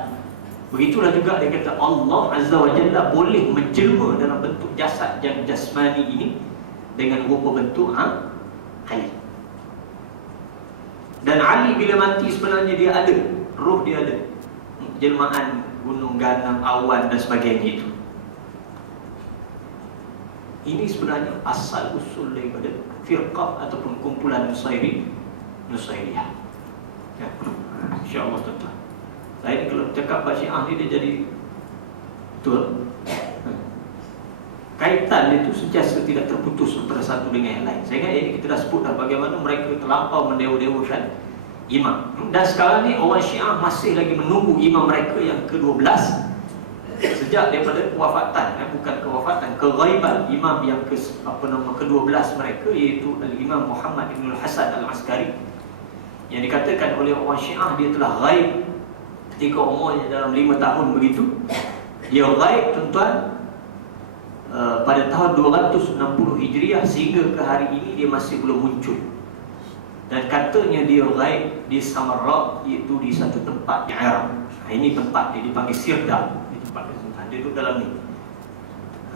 Begitulah juga dia kata Allah Azza wa Jalla boleh menjelma dalam bentuk jasad yang jasmani ini dengan rupa bentuk Ali. Dan Ali bila mati sebenarnya dia ada, roh dia ada, jelmaan gunung ganam, awan dan sebagainya itu. Ini sebenarnya asal usul daripada firqah ataupun kumpulan Nusairiyah. Ya, insya-Allah tuan-tuan. Lain kalau cakap Syiah ni dia jadi betul. Kaitan dia itu sentiasa tidak terputus antara satu dengan yang lain. Saya ingat ini kita dah sebut dah bagaimana mereka terlampau mendewa-dewakan imam. Dan sekarang ni orang Syiah masih lagi menunggu imam mereka yang ke-12 sejak daripada kewafatan, bukan kewafatan, keghaiban imam yang ke-12 mereka, iaitu Al-Imam Muhammad ibn Al-Hasan Al-Askari, yang dikatakan oleh orang Syiah dia telah ghaib ketika umurnya dalam 5 tahun begitu. Dia ghaib tuan-tuan pada tahun 260 Hijriah, sehingga ke hari ini dia masih belum muncul. Dan katanya dia ghaib di Samarra, iaitu di satu tempat di Iraq. Ini tempat dia dipanggil Sirda, di tempat dia sultan, dia duduk dalam ni.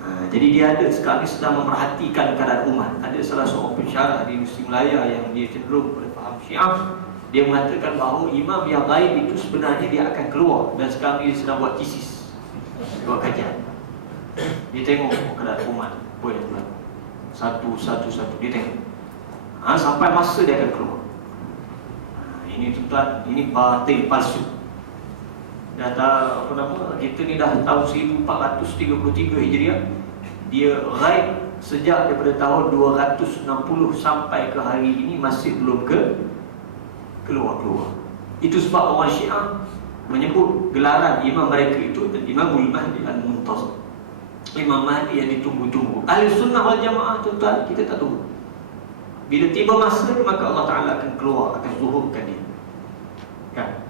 Jadi dia ada sekali sedang memerhatikan keadaan umat. Ada salah seorang pensyarah di Muslim Malaya yang dia cenderung pada faham Syiah. Dia mengatakan bahawa imam yang gaib itu sebenarnya dia akan keluar, dan sekarang dia sedang buat tesis, buat kajian. Dia tengok keadaan umat apa yang berlaku, satu dia tengok. Sampai masa dia akan keluar. Ini tuan, ini batil palsu. Dah tahu apa nama, kita ni dah tahun 1433 Hijriah. Dia ghaib sejak daripada tahun 260 sampai ke hari ini masih belum keluar. Itu sebab orang Syiah menyebut gelaran imam mereka itu Imamul Mahdi Al-Muntazir, Imam Mahdi yang ditunggu-tunggu. Ahli Sunnah wal Jamaah tuan, kita tak tunggu. Bila tiba masa, maka Allah Ta'ala akan keluar, akan zuhurkan dia, kan?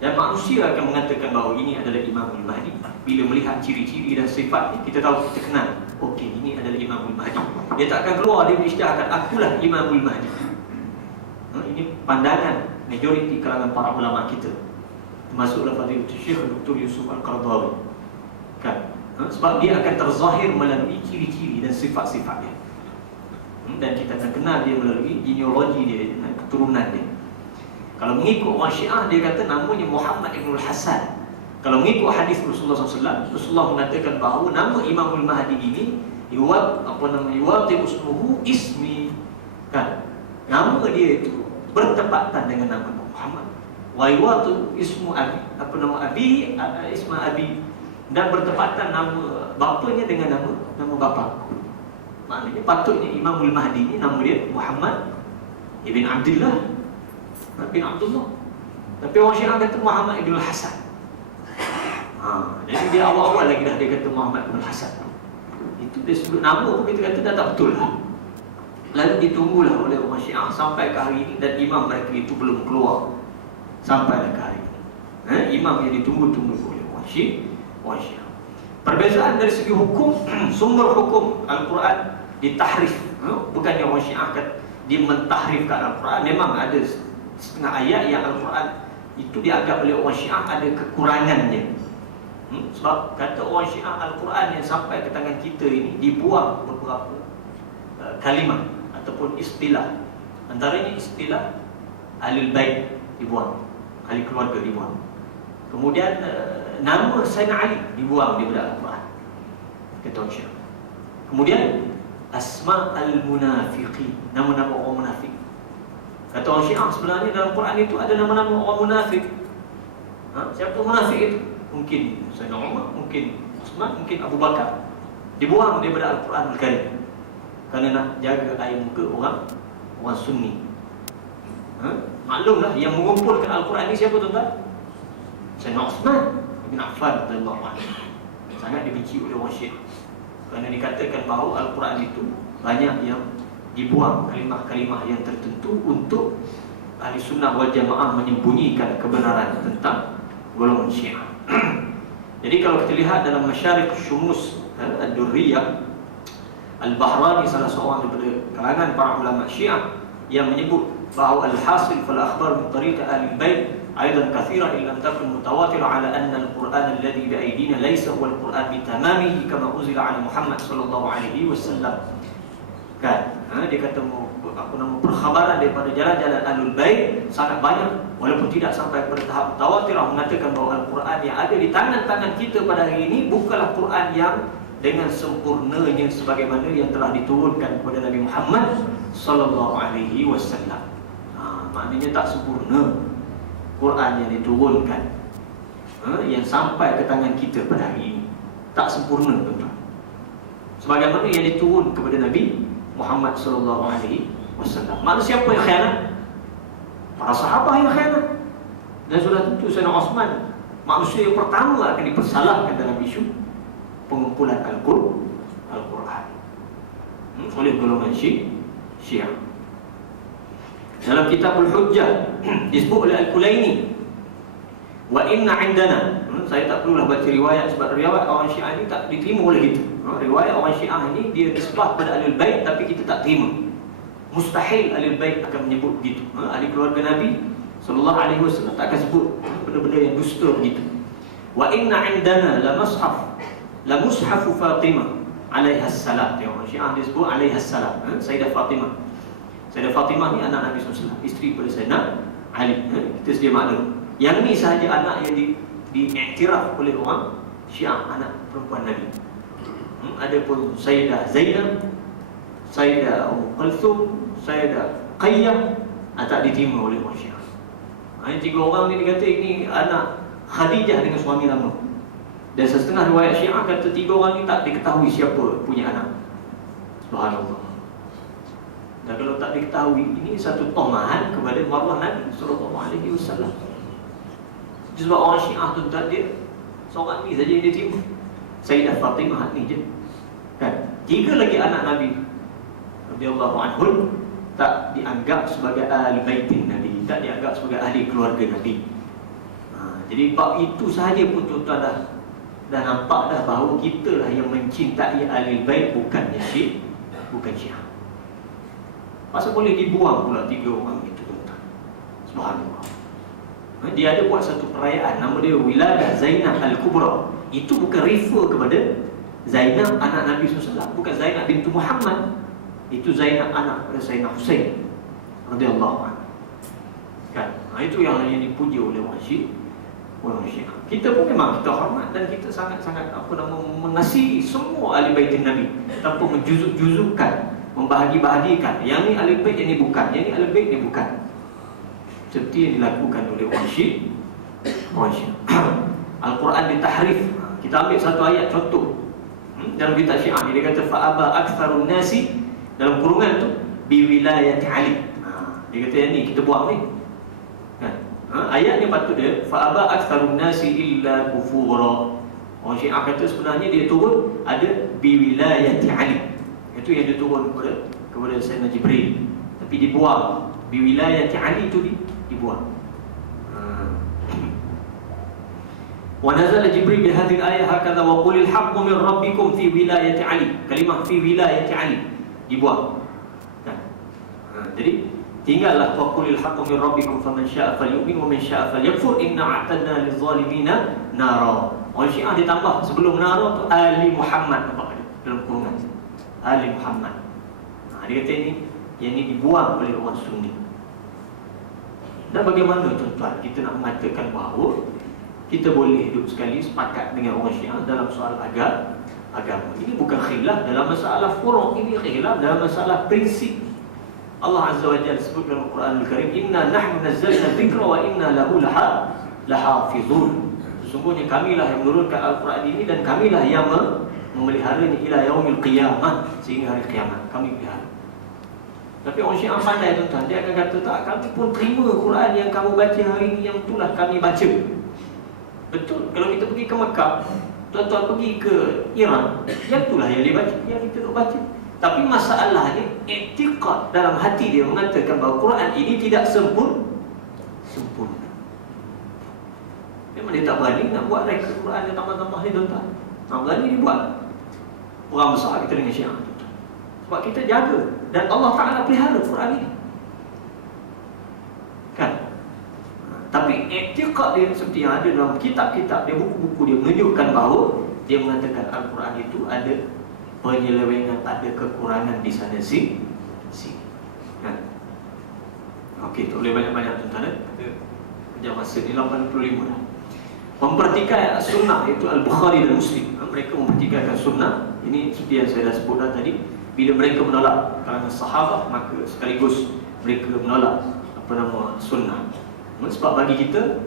Dan manusia akan mengatakan bahawa ini adalah Imamul Mahdi. Bila melihat ciri-ciri dan sifatnya, kita tahu, kita kenal, okey, ini adalah Imamul Mahdi. Dia tak akan keluar, dia mengisytiharkan akulah Imamul Mahdi. Ini pandangan majoriti kalangan para ulama kita, termasuklah Fadilatul Syekh Dr. Yusuf Al-Qaradawi, kan? Sebab dia akan terzahir melalui ciri-ciri dan sifat-sifatnya. Dan kita akan kenal dia melalui genealogi dia, keturunan dia. Kalau mengikut orang Syiah, dia kata namanya Muhammad Ibn Hasan. Kalau mengikut hadis Rasulullah SAW, Rasulullah mengatakan bahawa nama Imamul Mahdi ini yuwati usmuhu ismi, kan? Nama dia itu bertepatan dengan nama Muhammad. Wa yuwati ismu abi, abi, isma abi, dan bertepatan nama bapanya dengan nama bapa. Maknanya patutnya Imamul Mahdi ini nama dia Muhammad Ibn Abdullah bin Abdullah. Tapi orang Syiah kata Muhammad Ibn Hasan. Jadi dia awal-awal lagi dah dia kata Muhammad Ibn Hasan. Itu dia sebut nama pun kita kata dah tak betul lah. Lalu ditunggulah oleh orang Syiah sampai ke hari ini, dan imam mereka itu belum keluar sampai ke hari ini. Imam yang ditunggu-tunggu oleh orang Syiah. Perbezaan dari segi hukum, sumber hukum Al-Quran ditahrif. Bukannya orang Syiah kata dia mentahrifkan Al-Quran. Memang ada setengah ayat yang Al-Quran itu dianggap oleh orang Syiah ada kekurangannya. Sebab kata orang Syiah, Al-Quran yang sampai ke tangan kita ini dibuang beberapa kalimat ataupun istilah. Antaranya istilah Ahlul Bait dibuang, ahli keluarga dibuang. Kemudian nama Sayyidina Ali dibuang daripada Al-Quran, kata orang Syiah. Kemudian Asma al-Munafiqin, nama-nama orang munafik. Kata orang Syiah, sebenarnya dalam Quran itu ada nama-nama orang munafik. Siapa munafik itu? Mungkin Sayyidina Umar, mungkin Uthman, mungkin Abu Bakar. Dibuang daripada Al-Quran Al-Karim kerana nak jaga air muka orang Sunni. Maklumlah yang mengumpulkan Al-Quran ini siapa tuan-tuan? Sayyidina Uthman bin Affan radhiyallahu anhu. Sangat dibenci oleh orang Syiah kerana dikatakan bahawa Al-Quran itu banyak yang dibuang, kalimah-kalimah yang tertentu untuk Ahli Sunnah wal Jamaah menyembunyikan kebenaran tentang golongan Syiah. Jadi kalau kita lihat dalam Masyarikh Syumus Ad-Durriyah, Al-Bahrani salah seorang daripada kalangan para ulama Syiah yang menyebut bahawa al-hasil fal akhbar min tariq ahli bait aidan kathira illam takun mutawatira ala anna al-Quran alladhi bi aydina laysa huwa al-Quran bi tamamihi kama uzila ala Muhammad sallallahu alaihi wasallam. Kan? Dia kata perkhabaran daripada jalan-jalan Ahlul Bait sangat banyak, walaupun tidak sampai pada tahap mutawatir, mengatakan bahawa Al-Quran yang ada di tangan-tangan kita pada hari ini bukanlah Quran yang dengan sempurnanya sebagaimana yang telah diturunkan kepada Nabi Muhammad sallallahu alaihi wasallam. Maknanya tak sempurna Quran yang diturunkan, yang sampai ke tangan kita pada hari ini. Tak sempurna, tuan-tuan. Sebagaimana yang diturun kepada Nabi Muhammad sallallahu alaihi wasallam. Maksud siapa yang khianat? Para sahabat yang khianat. Dan sudah tentu Sayyidina Uthman manusia yang pertama akan dipersalahkan dalam isu pengumpulan Al-Quran oleh golongan Syiah. Dalam Kitabul Hujjah disebut oleh Al-Kulaini, wa inna indana, saya tak perlulah baca riwayat sebab riwayat orang Syiah ini tak diterima oleh kita. Riwayat orang Syiah ini dia disebut pada Ahlul Bait tapi kita tak terima. Mustahil Ahlul Bait akan menyebut begitu. Ahli keluarga Nabi sallallahu alaihi wasallam tak akan sebut benda-benda yang dusta begitu. Wa inna indana la mushaf Fatimah alaiha salam. Tengok Syiah dia sebut alaiha salam, Sayyidah Fatimah. Sayyidah Fatimah ni anak Nabi SAW, isteri pada Sayyidina Ali. Kita sedia maklum. Yang ni sahaja anak yang diiktiraf oleh orang Syiah, anak perempuan Nabi. Ada pun Sayyidah Zainab, Sayyidah Ummu Kulthum, Sayyidah Qayyah, tak diterima oleh orang Syiah. Ini 3 orang ni dikata ini anak Khadijah dengan suami lama. Dan setengah riwayat Syiah kata 3 orang ni tak diketahui siapa punya anak. Subhanallah. Dan kalau tak diketahui, ini satu tomahan kepada maruah Nabi SAW. Sebab orang Syiah tuan-tuan, dia seorang ni saja yang dia terima, Sayyidah Fatimah ni je kan. 3 lagi anak Nabi radhiyallahu anhum tak dianggap sebagai ahli baitin Nabi, tak dianggap sebagai ahli keluarga Nabi. Jadi bab itu sahaja pun tuan-tuan dah nampak dah bahawa kita lah yang mencintai ahli bait, bukan Syiah. Masa boleh dibuang pula 3 orang itu tuan-tuan. Subhanallah. Dia ada buat satu perayaan, nama dia Wiladah Zainab Al-Kubra. Itu bukan refer kepada Zainab anak Nabi SAW, bukan Zainab bintu Muhammad. Itu Zainab anak Sayyidina Husain radhiyallahu anhu. Kan? Itu yang dipuji oleh orang Syiah. Kita pun memang kita hormat dan kita sangat-sangat mengasihi semua ahli baitin Nabi tanpa menjuzuk-juzukkan, membahagi-bahagikan. Yang ni ahli bait, yang ni bukan. Yang ni ahli bait, ni bukan. Seperti yang dilakukan oleh orang Syiah. Al-Quran ditahrif. Kita ambil satu ayat contoh dalam kitab Syiah ni, dia kata fa'aba aktsarun nasi, dalam kurungan tu biwilayati Ali. Dia kata yang ni kita buang ni kan? Ayat ni patut dia fa'aba aktsarun nasi illa kufura. Orang Syiah kata sebenarnya dia turun ada biwilayati Ali. Itu yang dia turun kepada Sayyidina Jibril, tapi dibuang. Biwilayati Ali tu dibuang. Wa nazala Jibril bihadhihi al-ayah hakadha wa qulil haqqu min rabbikum fi wilayati Ali. Kalimah fi wilayati Ali dibuang. Jadi tinggallah wa qulil haqqu min rabbikum faman syaa'a falyu'min wa man syaa'a falyakfur inna a'tadna liz-zalimina nara. Orang Syiah ditambah sebelum nara tu Ali Muhammad, nampak ada dalam kurungan Ali Muhammad. Dia kata yang ini dibuang oleh orang Sunni. Dan bagaimana tuan-tuan kita nak mengatakan bahawa kita boleh hidup sekali sepakat dengan orang Syiah dalam soal agama. Ini bukan khilaf dalam masalah furu', ini khilaf dalam masalah prinsip. Allah Azza wa Jalla sebut dalam Al-Quran Al-Karim, inna nahnu nazzalna dzikra wa inna lahu lahafizun. Sesungguhnya kamilah yang menurunkan Al-Quran ini dan kamilah yang memeliharanya ila yaumil qiyamah, sehingga hari kiamat kami pelihara. Tapi orang Syiah pandai tuan-tuan, dia akan kata tak, kami pun terima Quran yang kamu baca hari ini, yang itulah kami baca. Betul, kalau kita pergi ke Mekah, tuan-tuan pergi ke Iran, yang itulah yang dia baca, yang kita tak baca. Tapi masalahnya, i'tiqad dalam hati dia mengatakan bahawa Quran ini tidak sempurna. Memang dia tak berani nak buat reka Quran yang tambah-tambah ni tuan-tuan. Tak berani dia buat. Orang besar kita dengan Syiah, sebab kita jaga dan Allah Ta'ala pelihara Quran ini kan. Tapi i'tiqad dia seperti yang ada dalam kitab-kitab dia, buku-buku dia menunjukkan bahawa dia mengatakan Al-Quran itu ada penyelewengan, ada kekurangan di sana sini kan. Okey, tak boleh banyak-banyak tuan-tuan. Kita masa ni 85 dah. Mempertikaikan sunnah itu Al-Bukhari dan Muslim. Mereka mempertikaikan sunnah. Ini seperti yang saya dah sebut tadi. Bila mereka menolak kalangan sahabat, maka sekaligus mereka menolak sunnah. Sebab bagi kita,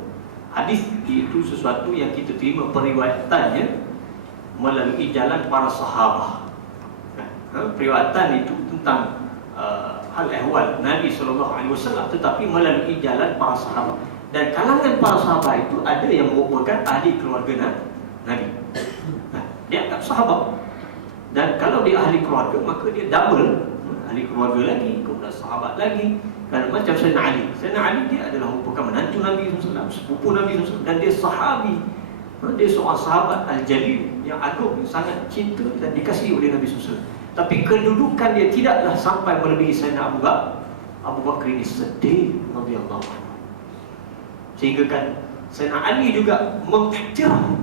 hadis itu sesuatu yang kita terima periwayatannya melalui jalan para sahabat. Periwayatan itu tentang hal ehwal Nabi SAW, tetapi melalui jalan para sahabat. Dan kalangan para sahabat itu ada yang merupakan ahli keluarga Nabi. Dia anggap sahabat. Dan kalau dia ahli keluarga, maka dia double, ahli keluarga lagi, kemudian sahabat lagi. Dan macam Sayyidina Ali. Sayyidina Ali dia adalah merupakan menantu Nabi SAW, sepupu Nabi SAW, dan dia sahabi. Dia seorang sahabat Al-Jalil yang agung, yang sangat cinta dan dikasihi oleh Nabi SAW. Tapi kedudukan dia tidaklah sampai melebihi Sayyidina Abu Bakar ini Siddiq radhiyallahu anhu. Sehingga kan Sayyidina Ali juga mengiktiraf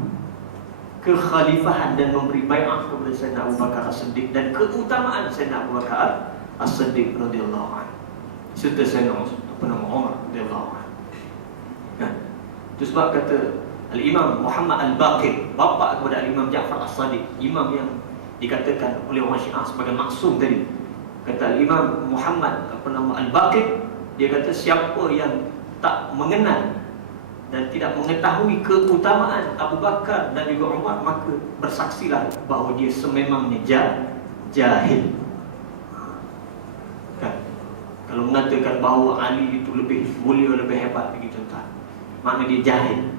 kekhalifahan dan memberi bai'ah kepada Sayyidina Abu Bakar As-Siddiq dan keutamaan Sayyidina Abu Bakar As-Siddiq radhiyallahu anhu serta Sayyidina Umar radhiyallahu anhu. Itu sebab kata Al-Imam Muhammad Al-Baqir, bapa kepada Al-Imam Ja'far As-Sadiq, imam yang dikatakan oleh orang Syiah sebagai maksum tadi. Kata Al-Imam Muhammad Al-Baqir, dia kata siapa yang tak mengenal dan tidak mengetahui keutamaan Abu Bakar dan juga Umar, maka bersaksilah bahawa dia sememangnya jahil. Kan? Kalau mengatakan bahawa Ali itu lebih mulia, lebih hebat begitu, tak, makna dia jahil.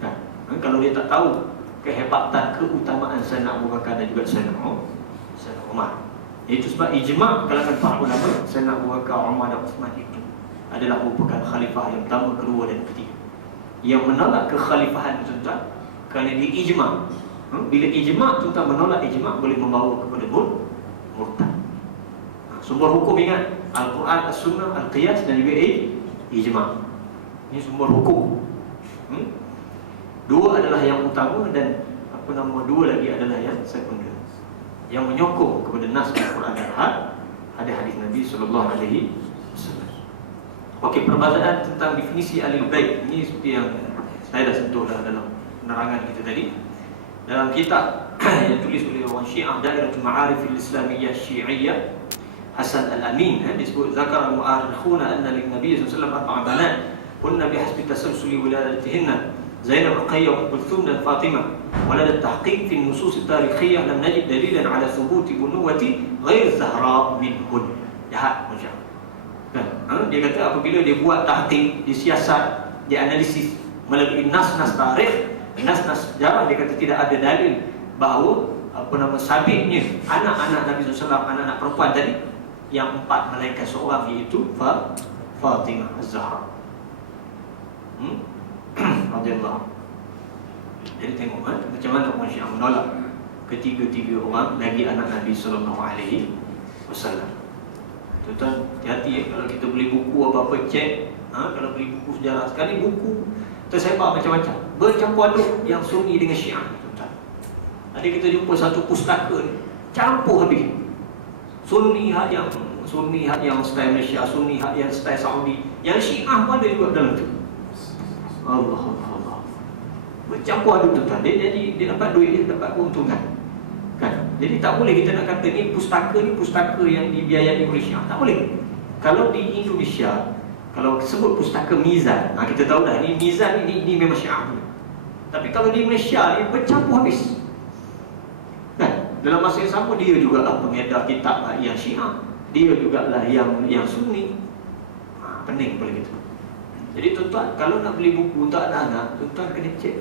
Kan? Kalau dia tak tahu kehebatan, keutamaan Sayyidina Abu Bakar dan juga Sayyidina Umar. Itu sebab ijma' kalangan para ulama, Sayyidina Abu Bakar, Umar dan Uthman itu adalah merupakan khalifah yang pertama, kedua dan ketiga. Yang menolak kekhalifahan tuan-tuan kerana dia ijma'. Bila ijma', tuan-tuan menolak ijma' boleh membawa kepada murtad. Sumber hukum ingat, Al-Quran, As-Sunnah, Al-Qiyas dan juga ijma'. Ini sumber hukum. Dua adalah yang utama dan dua lagi adalah yang sekunder, yang menyokong kepada nas Al-Quran dan hadis Nabi sallallahu alaihi wasallam. Okey, perbezaan tentang definisi Ahlul Bait ini seperti yang saya dah sentuh dalam penerangan kita tadi. Dalam kitab yang tulis oleh orang Syiah, Dairatul Ma'arif Al-Islamiyyah Syi'iyyah, Hasan Al-Amin, disebut zakar al-mu'arikhuna anna lin-nabiy sallallahu alaihi wasallam arba'a banat kunna bihasbi tasalsuli wiladatihinna Zainab, Ruqayyah, Kulthum dan Fatimah. Waladat tahqiq fi an-nusus at-tarikhiyah lam najid dalilan ala thubuti bunuwati ghair Zahra minhun. Jahat macam. Dia kata apabila dia buat tahqiq, dia siasat, dia analisis melalui nas-nas tarikh, nas-nas sejarah, dia kata tidak ada dalil bahawa sabitnya anak-anak Nabi SAW, anak-anak perempuan tadi yang 4 melainkan seorang, iaitu Fatimah Az-Zahra radhiyallahu. Jadi tengok macam mana orang Syiah menolak ketiga-tiga orang lagi anak Nabi sallallahu alaihi wasallam. Tuan-tuan, hati-hati kalau kita beli buku apa-apa, cek. Kalau beli buku sejarah, sekali buku tersebar macam-macam, bercampur aduk yang Sunni dengan Syiah. Tuan-tuan, ada kita jumpa satu pustaka ni, campur habis. Sunni hak yang style Malaysia, Sunni hak yang style Saudi, yang Syiah pun ada juga dalam tu. Allah bercampur aduk, tuan-tuan. Dia dapat duit, dia dapat keuntungan. Kan? Jadi tak boleh kita nak kata ni pustaka yang dibiayai oleh Syiah. Tak boleh. Kalau di Indonesia, kalau sebut pustaka Mizan, kita tahu dah ni Mizan ini memang Syiah. Tapi kalau di Malaysia ni bercampur habis. Kan? Dalam masa yang sama dia juga lah pengedar kitab yang Syiah, dia juga lah yang Sunni. Pening boleh gitu. Jadi tuan-tuan, kalau nak beli buku untuk anak-anak, tuan-tuan kena cek.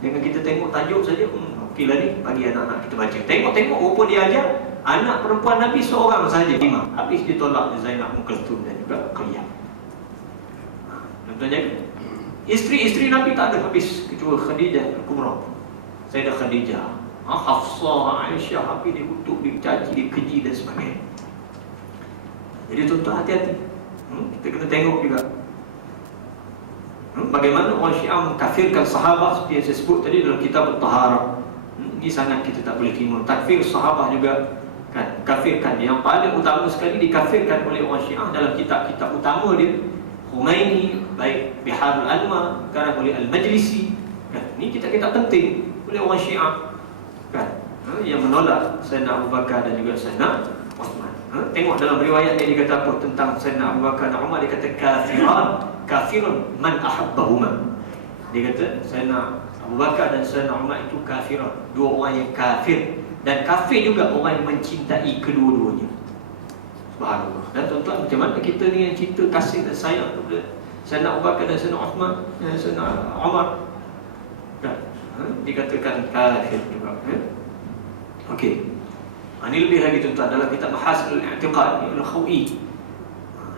Jangan kita tengok tajuk saja, okeylah ni, bagi anak-anak kita baca. Tengok rupa dia ajar anak perempuan Nabi seorang saja, 5. Habis ditolak Zainab, Kulthum dan juga Ruqayyah. Tuan-tuan jaga. Isteri-isteri Nabi tak ada habis, kecuali Khadijah Al-Kubra, Sayyidah Khadijah, Hafsah, Aisyah, habis dikutuk, dicaci, dikeji dan sebagainya. Jadi tuan-tuan hati-hati. Kita kena tengok juga bagaimana orang Syiah mengkafirkan sahabat seperti yang saya sebut tadi dalam kitab At-Taharah. Ini sangat kita tak boleh terima. Takfir sahabat juga kan, kafirkan. Yang paling utama sekali dikafirkan oleh orang Syiah dalam kitab-kitab utama dia, Khumaini, baik Biharul Anwar, sekarang oleh Al-Majlisi kan. Ini kitab-kitab penting oleh orang Syiah kan, yang menolak Sayyidina Abu Bakar dan juga Sayyidina Uthman. Tengok dalam riwayat dia kata apa tentang Sayyidina Abu Bakar dan Umar. Dia kata kafirun man ahabbahuma. Dia kata Sayyidina Abu Bakar dan Sayyidina Umar itu kafirun, dua orang yang kafir. Dan kafir juga orang yang mencintai kedua-duanya. Subhanallah. Dan tuan-tuan, macam mana kita ni yang cinta, kasih dan sayang kepada Sayyidina Abu Bakar dan Sayyidina Uthman dan Sayyidina Umar dan dikatakan kafir juga. Okey. Ini lebih lagi tuan-tuan, dalam kitab Mahasil Al-I'tiqad Al-Khawi,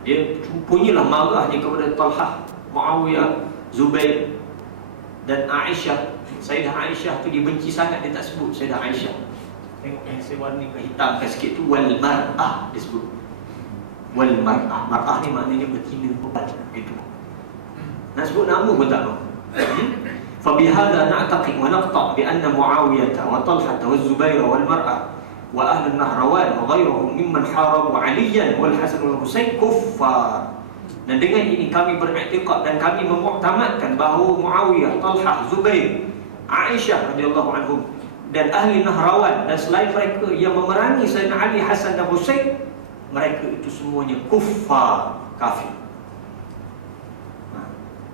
dia punyalah marahnya kepada Talhah, Muawiyah, Zubair dan Aisyah. Sayyidah Aisyah tu dibenci sangat, dia tak sebut Sayyidah Aisyah. Tengok yang saya warna hitamkan sikit tu, wal mar'ah disebut. Wal mar'ah. Mar'ah ni maknanya betina, beban gitu. Nak sebut nama pun tak mau. فبهذا نعتقد ونقطع بأن معاوية وطلحة والزبير والمرأة وأهل النهروان وغيرهم ممن حاربوا عليا والحسن والحسين كفار. Dan dengan ini kami beriktikad dan kami memuktamadkan bahawa Muawiyah, Talhah, Zubair, Aisyah radhiyallahu anhum dan ahli Nahrawan dan selain mereka yang memerangi Sayyidina Ali, Hasan dan Husain, mereka itu semuanya kuffar, kafir.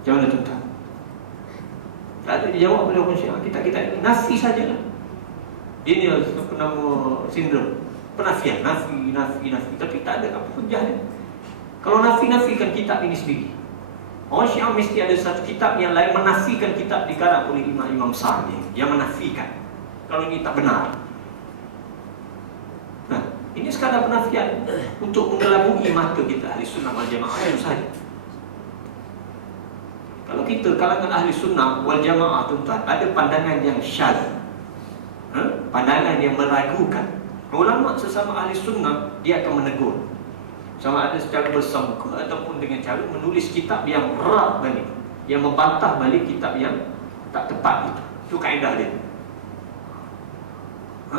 Macam mana tuan-tuan? Tak ada dijawab oleh orang Syiah. Kita ini nafi sajalah. Dia ni apa nama sindrom penafian, nafi. Tapi tak ada apa hujah dia. Kalau nafikan kitab ini sendiri, orang Syiah mesti ada satu kitab yang lain menafikan kitab dikarang oleh imam-imam besar dia, yang menafikan kalau ini tak benar. Nah, ini sekadar penafian untuk mengelabui mata kita ahli sunnah wal jamaah itu saja. Kalau kita kalangan ahli sunnah wal jamaah tuan-tuan ada pandangan yang syadz, pandangan yang meragukan, ulama sesama ahli sunnah dia akan menegur, sama ada secara bersemuka ataupun dengan cara menulis kitab yang rak balik, yang membantah balik kitab yang tak tepat itu. Itu kaedah dia,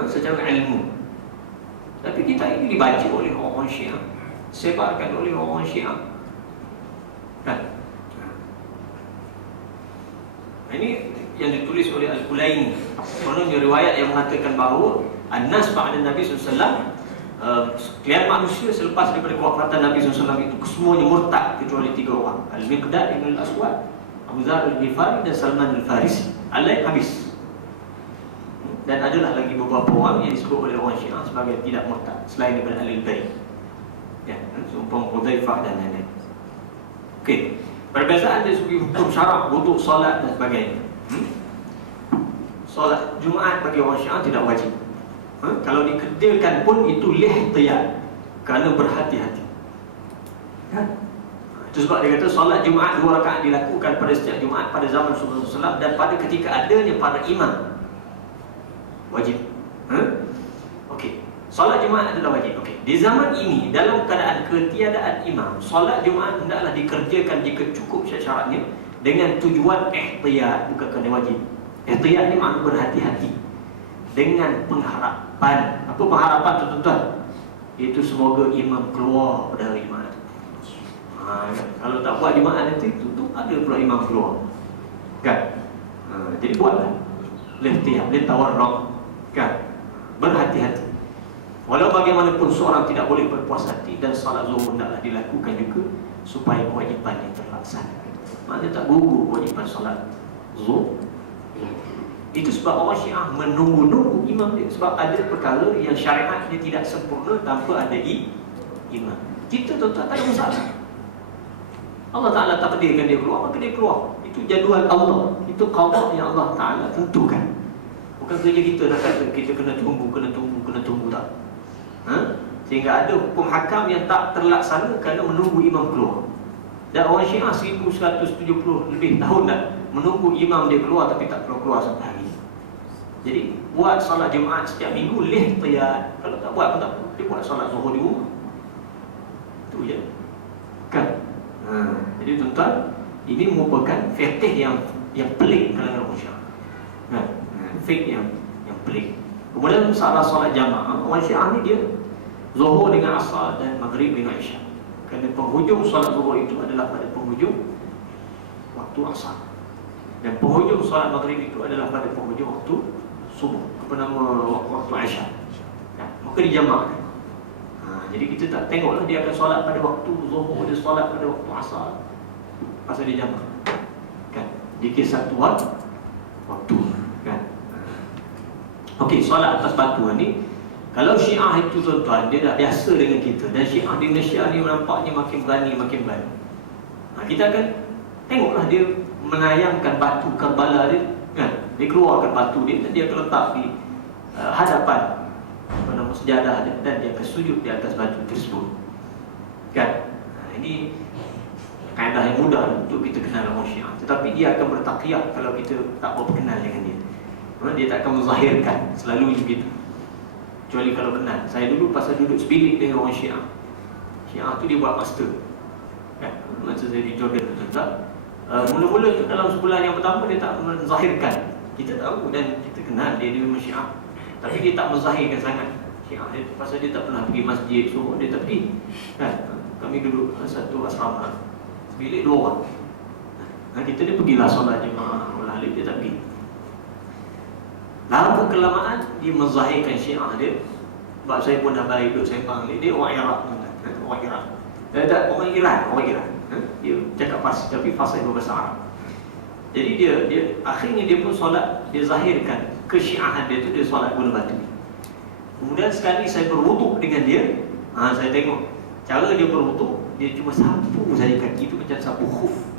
secara ilmu. Tapi kitab ini dibaca oleh orang Syiah, sebarkan oleh orang Syiah, kan? Ini yang ditulis oleh Al-Kulaini. Menurut riwayat yang mengatakan bahawa An-Nas ba'da Nabi SAW, sekalian manusia selepas daripada kewafatan Nabi SAW itu semuanya murtad kecuali 3 orang, Al-Miqdad ibn Al-Aswad, Abu Dzar Al-Ghifari dan Salman Al-Farisi. Al-Lain habis. Dan adalah lagi beberapa orang yang disebut oleh orang Syiah sebagai tidak murtad selain daripada Ahlul Bait, ya, seumpama Hudzaifah dan lain-lain. Okey. Perbezaan dari segi hukum syarak, wuduk, solat dan sebagainya. Solat Jumaat bagi orang Syiah tidak wajib. Kalau dikerjakan pun itu lihtiyat, kerana berhati-hati. Itu sebab dia kata solat Jumaat 2 rakaat dilakukan pada setiap Jumaat pada zaman Rasulullah SAW dan pada ketika adanya para imam, wajib. Okey. Solat Jumaat adalah wajib. Okey. Di zaman ini dalam keadaan ketiadaan imam, solat Jumaat hendaklah dikerjakan jika cukup syarat-syaratnya dengan tujuan ihtiyat, bukan kerana wajib. Ihtiyat ni makna berhati-hati dengan pengharapan. Apa pengharapan tu tuan-tuan? Itu semoga imam keluar pada hari Jumaat. Kalau tak buat Jumaat nanti tu ada pula imam keluar, kan? Jadi buatlah ihtiyat, tawarruk, kan? Berhati-hati. Walau bagaimanapun seorang tidak boleh berpuas hati dan salat zuhur hendaklah dilakukan juga supaya kewajipan yang terlaksana. Maknanya tak gugur kewajipan salat zuhur. Itu sebab orang Syiah menunggu-nunggu imam dia, sebab ada perkara yang syariat dia tidak sempurna tanpa ada imam. Kita tuan-tuan tak ada masalah. Allah Ta'ala takdirkan dia keluar, maka dia keluar. Itu jadual Allah, itu qada yang Allah Ta'ala tentukan. Bukan kerja kita dah kata kita kena tunggu tak. Sehingga ada hukum hakam yang tak terlaksana kerana menunggu imam keluar. Dan orang Syiah 1170 lebih tahun dah menunggu imam dia keluar tapi tak keluar sampai hari. Jadi buat salat Jumaat setiap minggu lihtiyat. Kalau tak buat pun tak apa, dia buat salat zuhur di rumah. Itu je, kan? Jadi tuan-tuan, ini merupakan fiqh yang pelik kalangan orang Syiah. Fiqh yang pelik. Kemudian masalah solat jamaah, orang Syiah ni dia zuhur dengan asar dan maghrib dengan isyak. Kerana penghujung solat zuhur itu adalah pada penghujung waktu asar, dan penghujung solat maghrib itu adalah pada penghujung waktu subuh, apa nama waktu isyak. Maka dijamaahkan. Jadi kita tak tengoklah dia akan solat pada waktu zuhur, dia solat pada waktu asar, pasal dia jamaah, kan? Di kesatuan waktu, kan? Okey, solat atas batu ni, kalau Syiah itu tuan-tuan, dia dah biasa dengan kita, dan Syiah di Malaysia ni nampaknya makin berani. Kita akan tengoklah dia menayangkan batu Karbala dia, kan? Dia keluarkan batu dia dan dia akan letak di hadapan sejadah dia, dan dia akan sujud di atas batu tersebut, kan? Ini kaedah yang mudah untuk kita kenal orang Syiah. Tetapi dia akan bertaqiyah kalau kita tak berapa kenal dengan dia. Dia tak akan menzahirkan selalu begitu, kecuali kalau kenal. Saya dulu pasal duduk sebilik dengan orang Syiah tu dia buat master, kan? Masa saya di Jordan, Mula-mula dalam sebulan yang pertama dia tak menzahirkan. Kita tahu dan kita kenal dia memang Syiah, tapi dia tak menzahirkan sangat Syiah dia, pasal dia tak pernah pergi masjid, so dia tak pergi kan. Kami duduk satu asrama, bilik 2 orang. Kita dia pergilah solat jemaah ulali, dia tak pergi. Lama kelamaan dia menzahirkan Syiah dia. Sebab saya pun dah baik duduk sembang dia orang Iraq tuan-tuan. Orang Iraq. Orang Iran. Dia cakap Farsi tapi fasih berbahasa Arab. Jadi dia akhirnya dia pun solat, dia zahirkan kesyiahan dia tu, dia solat guna batu. Kemudian sekali saya berwuduk dengan dia, saya tengok cara dia berwuduk, dia cuma sapu saja kaki tu macam sapu khuf.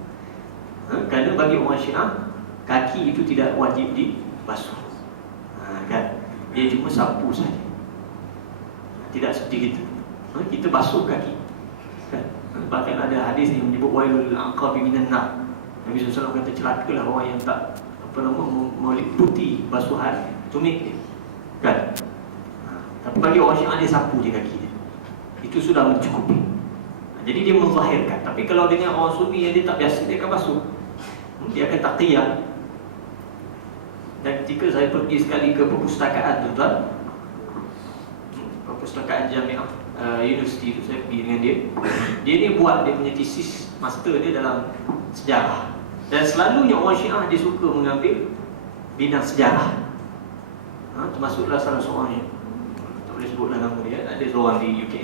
Kerana bagi orang Syiah, kaki itu tidak wajib dibasuh. Kan? Dia cuma sapu saja. Tidak seperti kita. Kita basuh kaki. Kan? Bahkan ada hadis yang menyebut wailul aqabi minan nar. Nabi SAW kata celakalah orang yang tak meliputi basuhan tumit dia. Kan? Tapi bagi orang Syiah dia sapu je kaki dia. Itu sudah mencukupi. Jadi dia menzahirkan. Tapi kalau dengan orang Sunni yang dia tak biasa, dia akan basuh. Dia akan taqiyah. Dan ketika saya pergi sekali ke perpustakaan tuan-tuan, perpustakaan Jamiah Universiti itu, saya pergi dengan dia. Dia ni buat dia punya tesis master dia dalam sejarah. Dan selalunya orang Syiah dia suka mengambil bidang sejarah. Termasuklah salah seorang yang tak boleh sebutlah nama dia, ada seorang di UK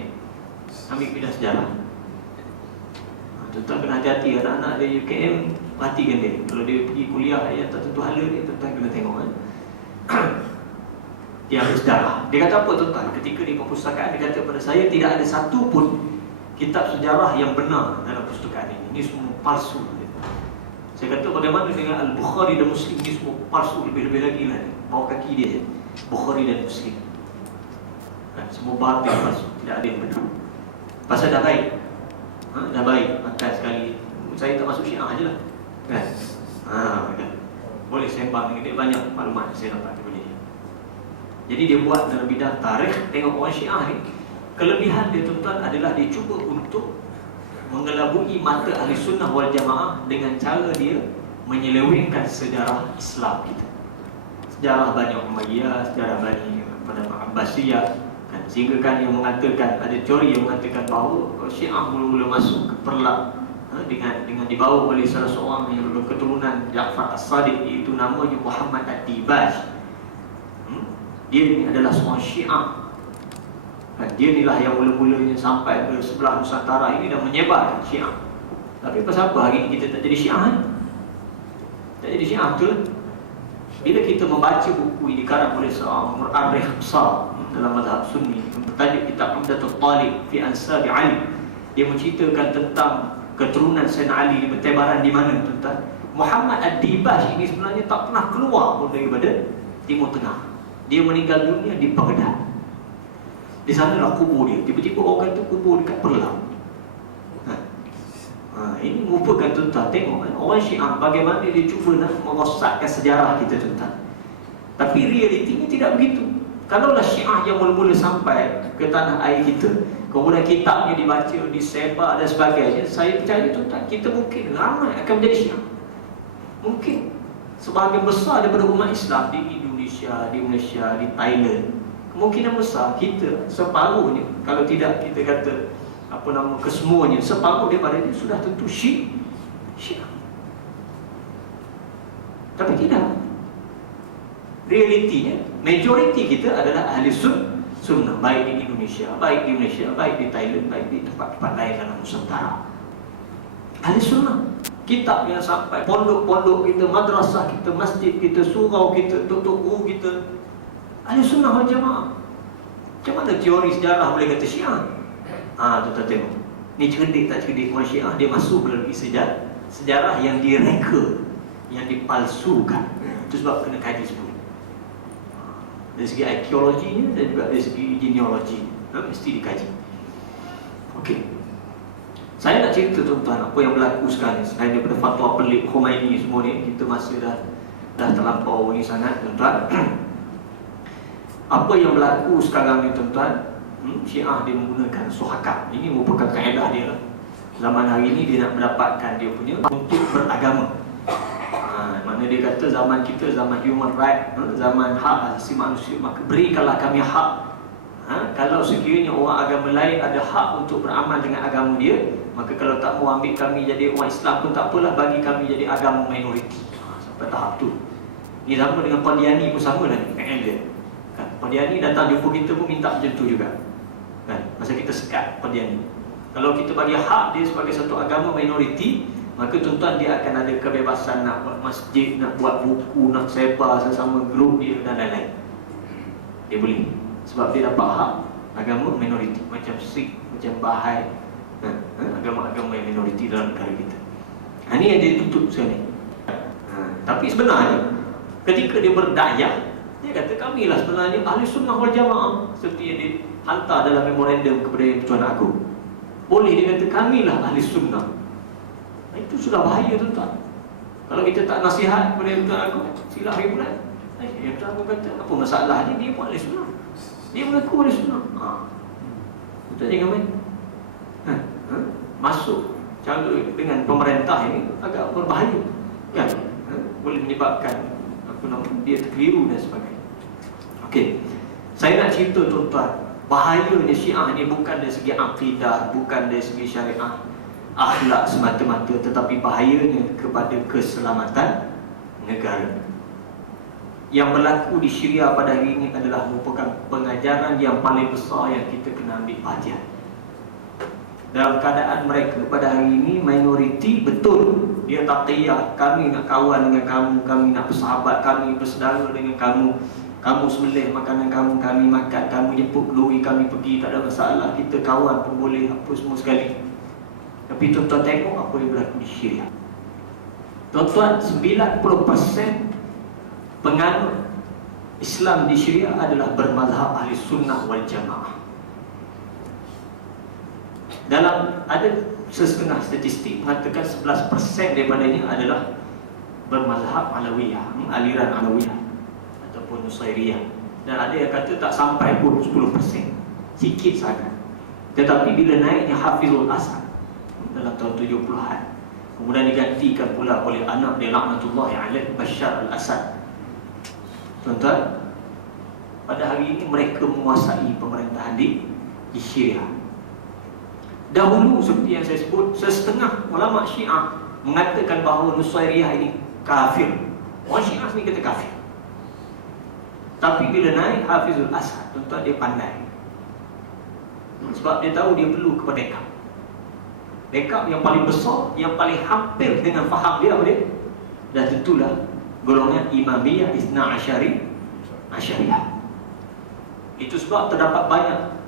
ambil bidang sejarah. Tuan-tuan kena hati-hati, anak-anak dari UKM perhatikan dia. Kalau dia pergi kuliah yang tak tentu hala ni, tuan-tuan kena tengok dia ambil sejarah. Dia kata apa tuan-tuan? Ketika di perpustakaan dia kata pada saya, tidak ada satu pun kitab sejarah yang benar dalam perpustakaan ini. Ini semua palsu. Saya kata bagaimana dengan Al-Bukhari dan Muslim, ini semua palsu, lebih-lebih lagi lah bawah kaki dia je. Bukhari dan Muslim semua batil, palsu, tidak ada yang benar. Pasal dah baik, dah baik, makan sekali. Saya tak masuk Syiah je lah kan? Kan? Boleh sembang dengan dia, banyak maklumat saya dapat daripada dia. Jadi dia buat dalam bidang tarikh. Tengok orang Syiah ni, kelebihan dia tuan-tuan adalah dia cuba untuk mengelabui mata ahli sunnah wal jamaah dengan cara dia menyelewengkan sejarah Islam kita. Sejarah Bani Umayyah, sejarah Bani Abbasiyah kan? Sehingga kan yang mengatakan, ada teori yang mengatakan bahawa Syiah mula-mula masuk ke Perlak dengan dibawa oleh salah seorang yang berketurunan Ja'far As-Sadiq, iaitu namanya Muhammad Ad-Dibaj. Dia ni adalah seorang Syiah. Dia inilah yang mula-mulanya sampai ke sebelah Nusantara ini dan menyebar Syiah. Tapi pasal apa hari ini kita tak jadi Syiah? Tak jadi Syiah, betul? Bila kita membaca buku ini dikarang oleh seorang mu'arrikh besar dalam mazhab Sunni, bertajuk kitab Umdatul Talib fi Ansab Ali. Dia menceritakan tentang keturunan Sayyidina Ali di bertebaran di mana tuan-tuan. Muhammad Ad-Dibaj ini sebenarnya tak pernah keluar pun daripada Timur Tengah. Dia meninggal dunia di Baghdad. Di sanalah kubur dia. Tiba-tiba orang kata kubur dekat Perlak. Ini merupakan tuan-tuan, tengok orang Syiah bagaimana dia cuba nak merosakkan sejarah kita tuan-tuan. Tapi realitinya tidak begitu. Kalaulah Syiah yang mula-mula sampai ke tanah air kita, kemudian kitabnya dibaca, disebar dan sebagainya, saya percaya tuan-tuan, kita mungkin ramai akan menjadi Syiah. Mungkin sebahagian besar daripada umat Islam di Indonesia, di Malaysia, di Thailand, kemungkinan besar kita separuhnya, kalau tidak kita kata kesemuanya, separuh daripada ini sudah tentu Syiah. Tapi tidak. Realitinya, majoriti kita adalah ahli sunnah, baik di Indonesia, baik di Malaysia, baik di Thailand, baik di tempat-tempat lain dalam Nusantara. Ahli sunnah. Kitab yang sampai pondok-pondok kita, madrasah kita, masjid kita, surau kita, tok-tok guru kita, ahli sunnah wal jamaah. Macam mana teori sejarah boleh kata Syiah? Tuan-tuan tengok, ni cerdik tak cerdik orang Syiah, dia masuk melalui sejarah yang direka, yang dipalsukan. Itu sebab kena kaji semua. Dari segi arkeologinya dan juga dari segi genealogi, mesti dikaji. Okey. Saya nak cerita tuan-tuan apa yang berlaku sekarang ni. Selain daripada fatwa pelik Khomeini semua ni, kita masih dah terlampau ni sangat tuan-tuan. Apa yang berlaku sekarang ni tuan-tuan, Syiah dia menggunakan suhakam. Ini merupakan kaedah dia lah. Zaman hari ini dia nak mendapatkan dia punya untuk beragama. Mana dia kata zaman kita zaman human right, zaman hak asasi manusia, maka berikanlah kami hak. Kalau sekiranya orang agama lain ada hak untuk beramal dengan agama dia, maka kalau tak mau ambil kami jadi orang Islam pun tak apalah, bagi kami jadi agama minoriti. Sampai tahap tu. Ni sama dengan Qadiani pun sama lah PL dia. Kan Qadiani datang jumpa kita pun minta macam tu juga. Kan masa kita sekat Qadiani. Kalau kita bagi hak dia sebagai satu agama minoriti, maka tuan-tuan dia akan ada kebebasan nak buat masjid, nak buat buku, nak sebar sesama grup dia dan lain-lain. Dia boleh. Sebab dia dapat hak agama minoriti. Macam Sikh, macam Bahai, agama-agama yang minoriti dalam negara kita. Ini yang dia tutup sekarang ni. Tapi sebenarnya ketika dia berdakwah, dia kata kamilah sebenarnya ahli sunnah wal jamaah, seperti yang dihantar dalam memorandum kepada Tuan Agong. Boleh dia kata kamilah ahli sunnah. Itu sudah bahaya tuan-tuan. Kalau kita tak nasihat kepada Tuan Agong, silap hari bulan. Yang Tuan Agong kata apa masalahnya, dia pun ahli sunnah. Dia mengaku ahli sunnah. Kita jangan main. Masuk cara dengan pemerintah ini agak berbahaya. Kan? Boleh menyebabkan dia terkeliru dan sebagainya. Okey. Saya nak cerita tuan-tuan, bahayanya Syiah ni bukan dari segi akidah, bukan dari segi syariah, akhlak semata-mata, tetapi bahayanya kepada keselamatan negara. Yang berlaku di Syria pada hari ini adalah merupakan pengajaran yang paling besar yang kita kena ambil perhatian. Dalam keadaan mereka pada hari ini minoriti, betul dia taqiyah, kami nak kawan dengan kamu, kami nak bersahabat, kami bersaudara dengan kamu, kamu sembelih makanan kamu, kami makan, kamu jemput lori kami pergi, tak ada masalah, kita kawan pun boleh, apa semua sekali. Tapi tuan-tuan tengok apa yang berlaku di Syria. Tuan-tuan, 90% penganut Islam di Syria adalah bermazhab ahli sunnah wal jamaah. Dalam ada setengah statistik mengatakan 11% daripadanya adalah bermazhab Alawiyah, aliran Alawiyah ataupun Nusairiyah. Dan ada yang kata tak sampai pun 10%, sikit sangat. Tetapi bila naiknya Hafizul Asad dalam tahun 70-an, kemudian digantikan pula oleh anak dia laknatullahi alaih, Bashar al-Assad. Tuan-tuan, pada hari ini mereka menguasai pemerintahan di Syria. Dahulu seperti yang saya sebut, setengah ulama Syiah mengatakan bahawa Nusairiyah ini kafir. Orang Syiah ni kata kafir. Tapi bila naik Hafizul Asad, tuan-tuan, dia pandai. Sebab dia tahu dia perlu kemerdekaan. Backup yang paling besar, yang paling hampir dengan faham dia apa dia? Dan tentulah golongan Imamiyah Isna Asyariyah. Itu sebab terdapat banyak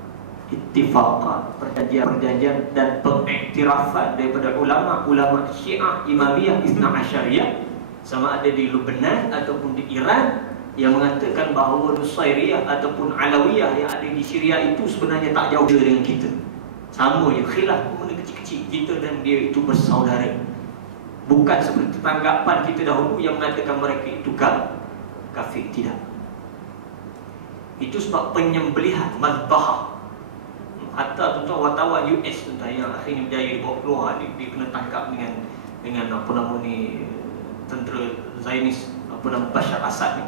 ittifaqat, perjanjian dan pengiktirafan daripada ulama-ulama Syiah Imamiyah Isna Asyariyah, sama ada di Lebanon ataupun di Iran, yang mengatakan bahawa Nusairiyah ataupun Alawiyah yang ada di Syria itu sebenarnya tak jauh dengan kita. Sama je, khilaf benda kecil-kecil, kita dan dia itu bersaudara. Bukan seperti tanggapan kita dahulu yang mengatakan mereka itu kafir. Tidak. Itu sebab penyembelihan mazbah. Hatta tuan-tuan wartawan US tuan-tuan yang akhirnya berjaya dibawa keluar, dia kena tangkap dengan apa nama ni, tentera Zionis, apa nama, Bashar Assad ni.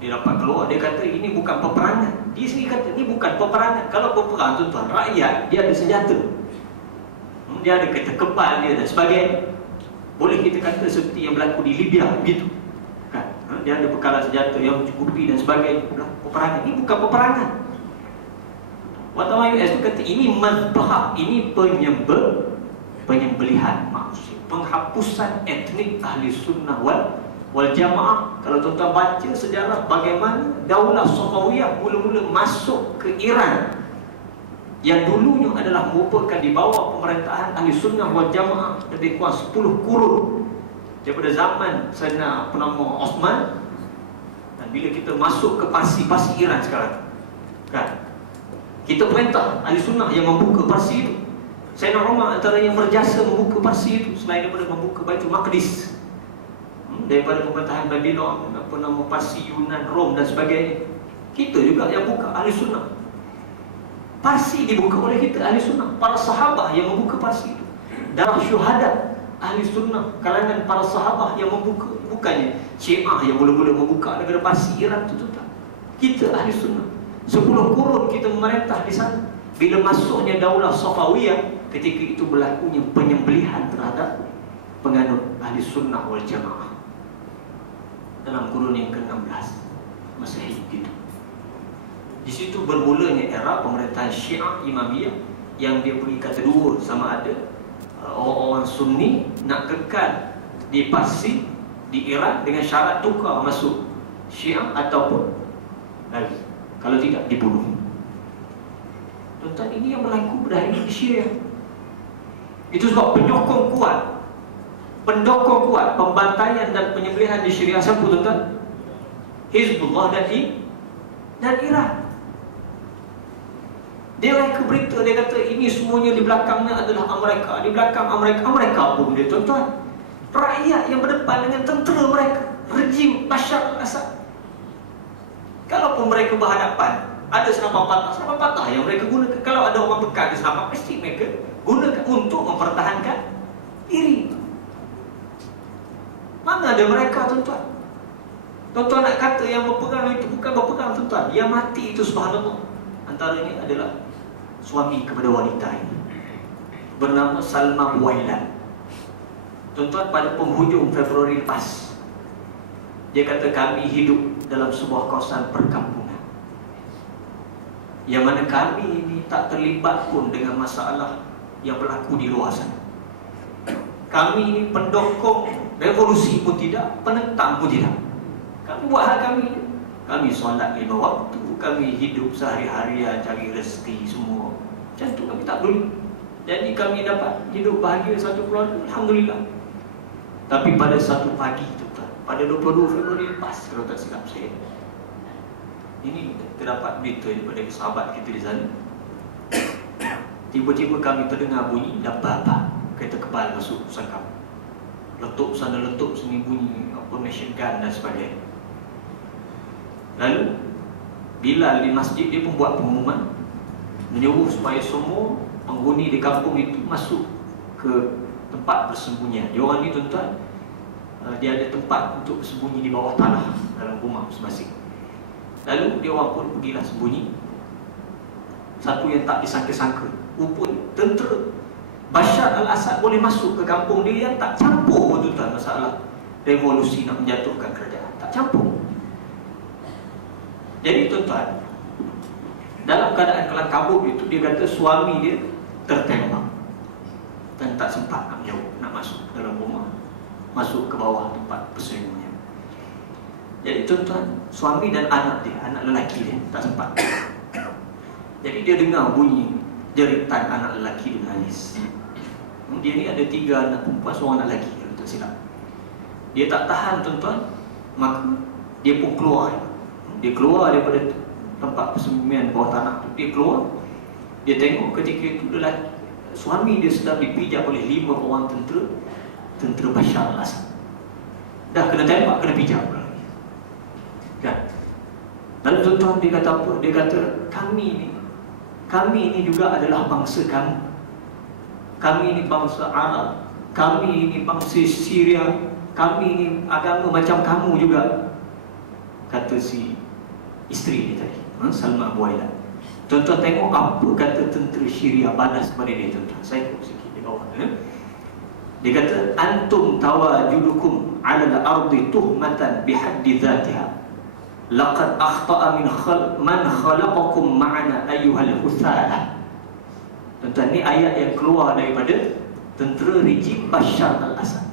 Dia dapat keluar, dia kata ini bukan peperangan. Dia sendiri kata ini bukan peperangan. Kalau peperangan tuan-tuan, rakyat dia ada senjata, dia ada kereta kebal dia dan sebagainya. Boleh kita kata seperti yang berlaku di Libya begitu kan? Dia ada bekalan senjata yang mencukupi dan sebagainya. Peperangan ini bukan peperangan. Wartawan US itu kata ini mazbah, ini penyembelihan, maksud penghapusan etnik ahli sunnah wal jamaah. Kalau tuan-tuan baca sejarah bagaimana Daulah Safawiyah mula-mula masuk ke Iran, yang dulunya adalah merupakan di bawah pemerintahan ahli sunnah wal jamaah lebih kurang 10 kurun daripada zaman Sayyidina Osman. Dan bila kita masuk ke Parsi Iran sekarang kan, kita perintah ahli sunnah yang membuka Parsi itu. Sayyidina Umar antara yang berjasa membuka Parsi itu, selain daripada membuka Baitul Maqdis, daripada pemerintahan Babylon, apa nama, Parsi, Yunan, Rom dan sebagainya. Kita juga yang buka ahli sunnah. Parsi dibuka oleh kita, ahli sunnah. Para sahabat yang membuka parsi itu. Darah syuhada, ahli sunnah. Kalangan para sahabat yang membuka. Bukannya Syiah yang mula-mula membuka negara Parsi, Iran itu tak. Kita ahli sunnah. 10 kurun kita memerintah di sana. Bila masuknya daulah Safawiyah, ketika itu berlakunya penyembelihan terhadap penganut ahli sunnah wal jamaah dalam kurun yang ke-16 Masehi itu. Di situ bermulanya era pemerintahan Syiah Imamiyah yang dia beri kata dua, sama ada orang-orang Sunni nak kekal di Parsi, di Iran dengan syarat tukar masuk Syiah ataupun lagi, kalau tidak dibunuh. Tuan-tuan, ini yang berlaku pada hari ini di Syria. Itu sebab pendokong kuat pembantaian dan penyembelihan di Syria siapa, tuan-tuan? Hizbullah dan Iran. Dia reka berita, dia kata ini semuanya di belakangnya adalah Amerika. Di belakang Amerika pun dia, tuan-tuan, rakyat yang berdepan dengan tentera mereka, rejim Bashar al-Assad. Kalau pun mereka berhadapan, ada senapan patah yang mereka gunakan. Kalau ada orang pekat di senapan, pasti mereka gunakan untuk mempertahankan diri. Mana ada mereka, tuan-tuan? Tuan-tuan nak kata yang berperang itu bukan berperang, tuan-tuan. Yang mati itu subhanallah, antaranya adalah suami kepada wanita ini, bernama Salma Buailan. Tuan-tuan, pada penghujung Februari lepas, dia kata kami hidup dalam sebuah kawasan perkampungan, yang mana kami ini tak terlibat pun dengan masalah yang berlaku di luar sana. Kami ini pendokong revolusi pun tidak, penentang pun tidak. Kami buat hal kami solat 5 waktu, kami hidup sehari-harian, cari rezeki semua. Macam tu kami tak peduli. Jadi kami dapat hidup bahagia satu keluarga, alhamdulillah. Tapi pada satu pagi tu, pada 22 Februari lepas, kalau tak silap saya, ini terdapat berita daripada sahabat kita di sana. Tiba-tiba kami terdengar bunyi dabba-dabba, kereta kebal masuk sangkap. Letup sana, letup sini, bunyi machine gun dan sebagainya. Lalu Bilal di masjid dia pun buat pengumuman, menyuruh supaya semua penghuni di kampung itu masuk ke tempat persembunyian. Dia orang ni, tuan-tuan, dia ada tempat untuk bersembunyi di bawah tanah dalam rumah masing-masing. Lalu dia orang pun pergilah sembunyi. Satu yang tak disangka-sangka, rupanya tentera Bashar al-Assad boleh masuk ke kampung dia yang tak campur, tuan-tuan, masalah revolusi nak menjatuhkan kerajaan. Tak campur. Jadi, tuan-tuan, dalam keadaan kelam kabut itu, dia kata suami dia tertembak dan tak sempat nak menjauh, nak masuk dalam rumah, masuk ke bawah tempat persembunyian. Jadi, tuan-tuan, suami dan anak dia, anak lelaki dia, tak sempat. Jadi dia dengar bunyi jeritan anak lelaki dia menangis. Dia ni ada 3 anak perempuan, seorang anak lelaki, kalau tak silap. Dia tak tahan, tuan-tuan, maka dia pun keluar. Dia keluar daripada tempat persembunyian bawah tanah tu. Dia keluar, dia tengok ketika itu lelaki, suami dia sedang dipijak oleh 5 orang tentera Bashar al-Assad. Dah kena tembak, kena pijak pula. Kan? Lalu, tuan-tuan, dia kata apa? Dia kata kami ini juga adalah bangsa kamu. Kami ini bangsa Arab, kami ini bangsa Syria, kami ini agama macam kamu juga, kata si isteri dia tadi, Salma Buailan. Tuan-tuan tengok apa kata tentera Syria balas pada dia, tuan-tuan. Saya ikut sikit di bawah. Dia kata, antum tawajudukum ala al-ardi tuhmatan bihaddi dhatiha, laqad akhta'a man khalaqakum ma'ana ayyuhal huthalah. Tuan-tuan, ni ayat yang keluar daripada tentera rejim Bashar al-Assad.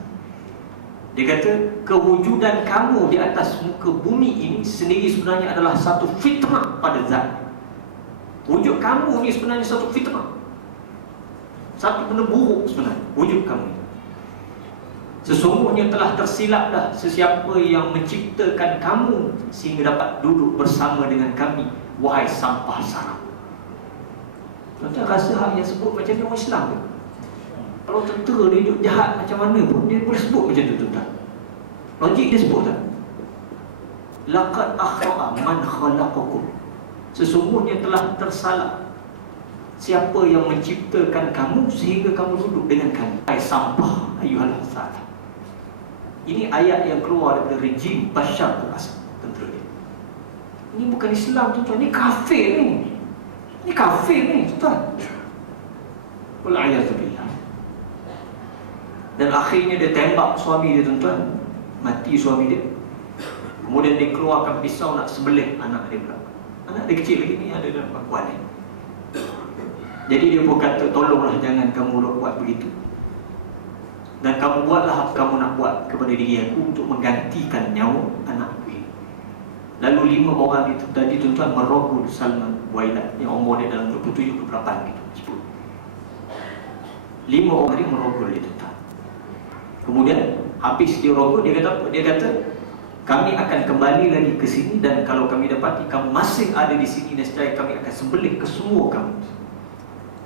Dia kata, kewujudan kamu di atas muka bumi ini sendiri sebenarnya adalah satu fitnah pada zat. Wujud kamu ni sebenarnya satu fitnah, satu benda buruk sebenarnya wujud kamu. Sesungguhnya telah tersilaplah sesiapa yang menciptakan kamu sehingga dapat duduk bersama dengan kami, wahai sampah sarap. Tuan-tuan rasa hak yang sebut macam ni orang Islam ke? Kalau tentera dia hidup jahat macam mana pun, dia boleh sebut macam tu, tuan-tuan. Logik dia sebut tak? Laqad akhta'a man khalaqakum, sesungguhnya telah tersalah Siapa yang menciptakan kamu sehingga kamu duduk dengan kami? Sampah ayuhal salah. Ini ayat yang keluar daripada rejim Bashar al-Assad, tentera dia. Ini bukan Islam tuan-tuan, ini kafir ni. Ini kafir ni tuan. Wal'ayazubillah. Dan akhirnya dia tembak suami dia tuan-tuan. Mati suami dia. Kemudian dia keluarkan pisau nak sebelah anak dia pula. Anak dia kecil lagi ni, ada dalam pangkuan ni. Jadi dia pun kata, tolonglah jangan kamu buat begitu. Dan kamu buatlah apa kamu nak buat kepada diri aku untuk menggantikan nyawa anakku ini. Lalu 5 orang itu tadi tuan-tuan merogol Salman Buailat yang umur dia dalam 27-28 gitu. 5 orang ini merogol dia tuan-tuan. Kemudian habis dia rogol, dia kata apa? Dia kata, kami akan kembali lagi ke sini dan kalau kami dapati kamu masih ada di sini, nescaya kami akan sembelih ke semua kamu.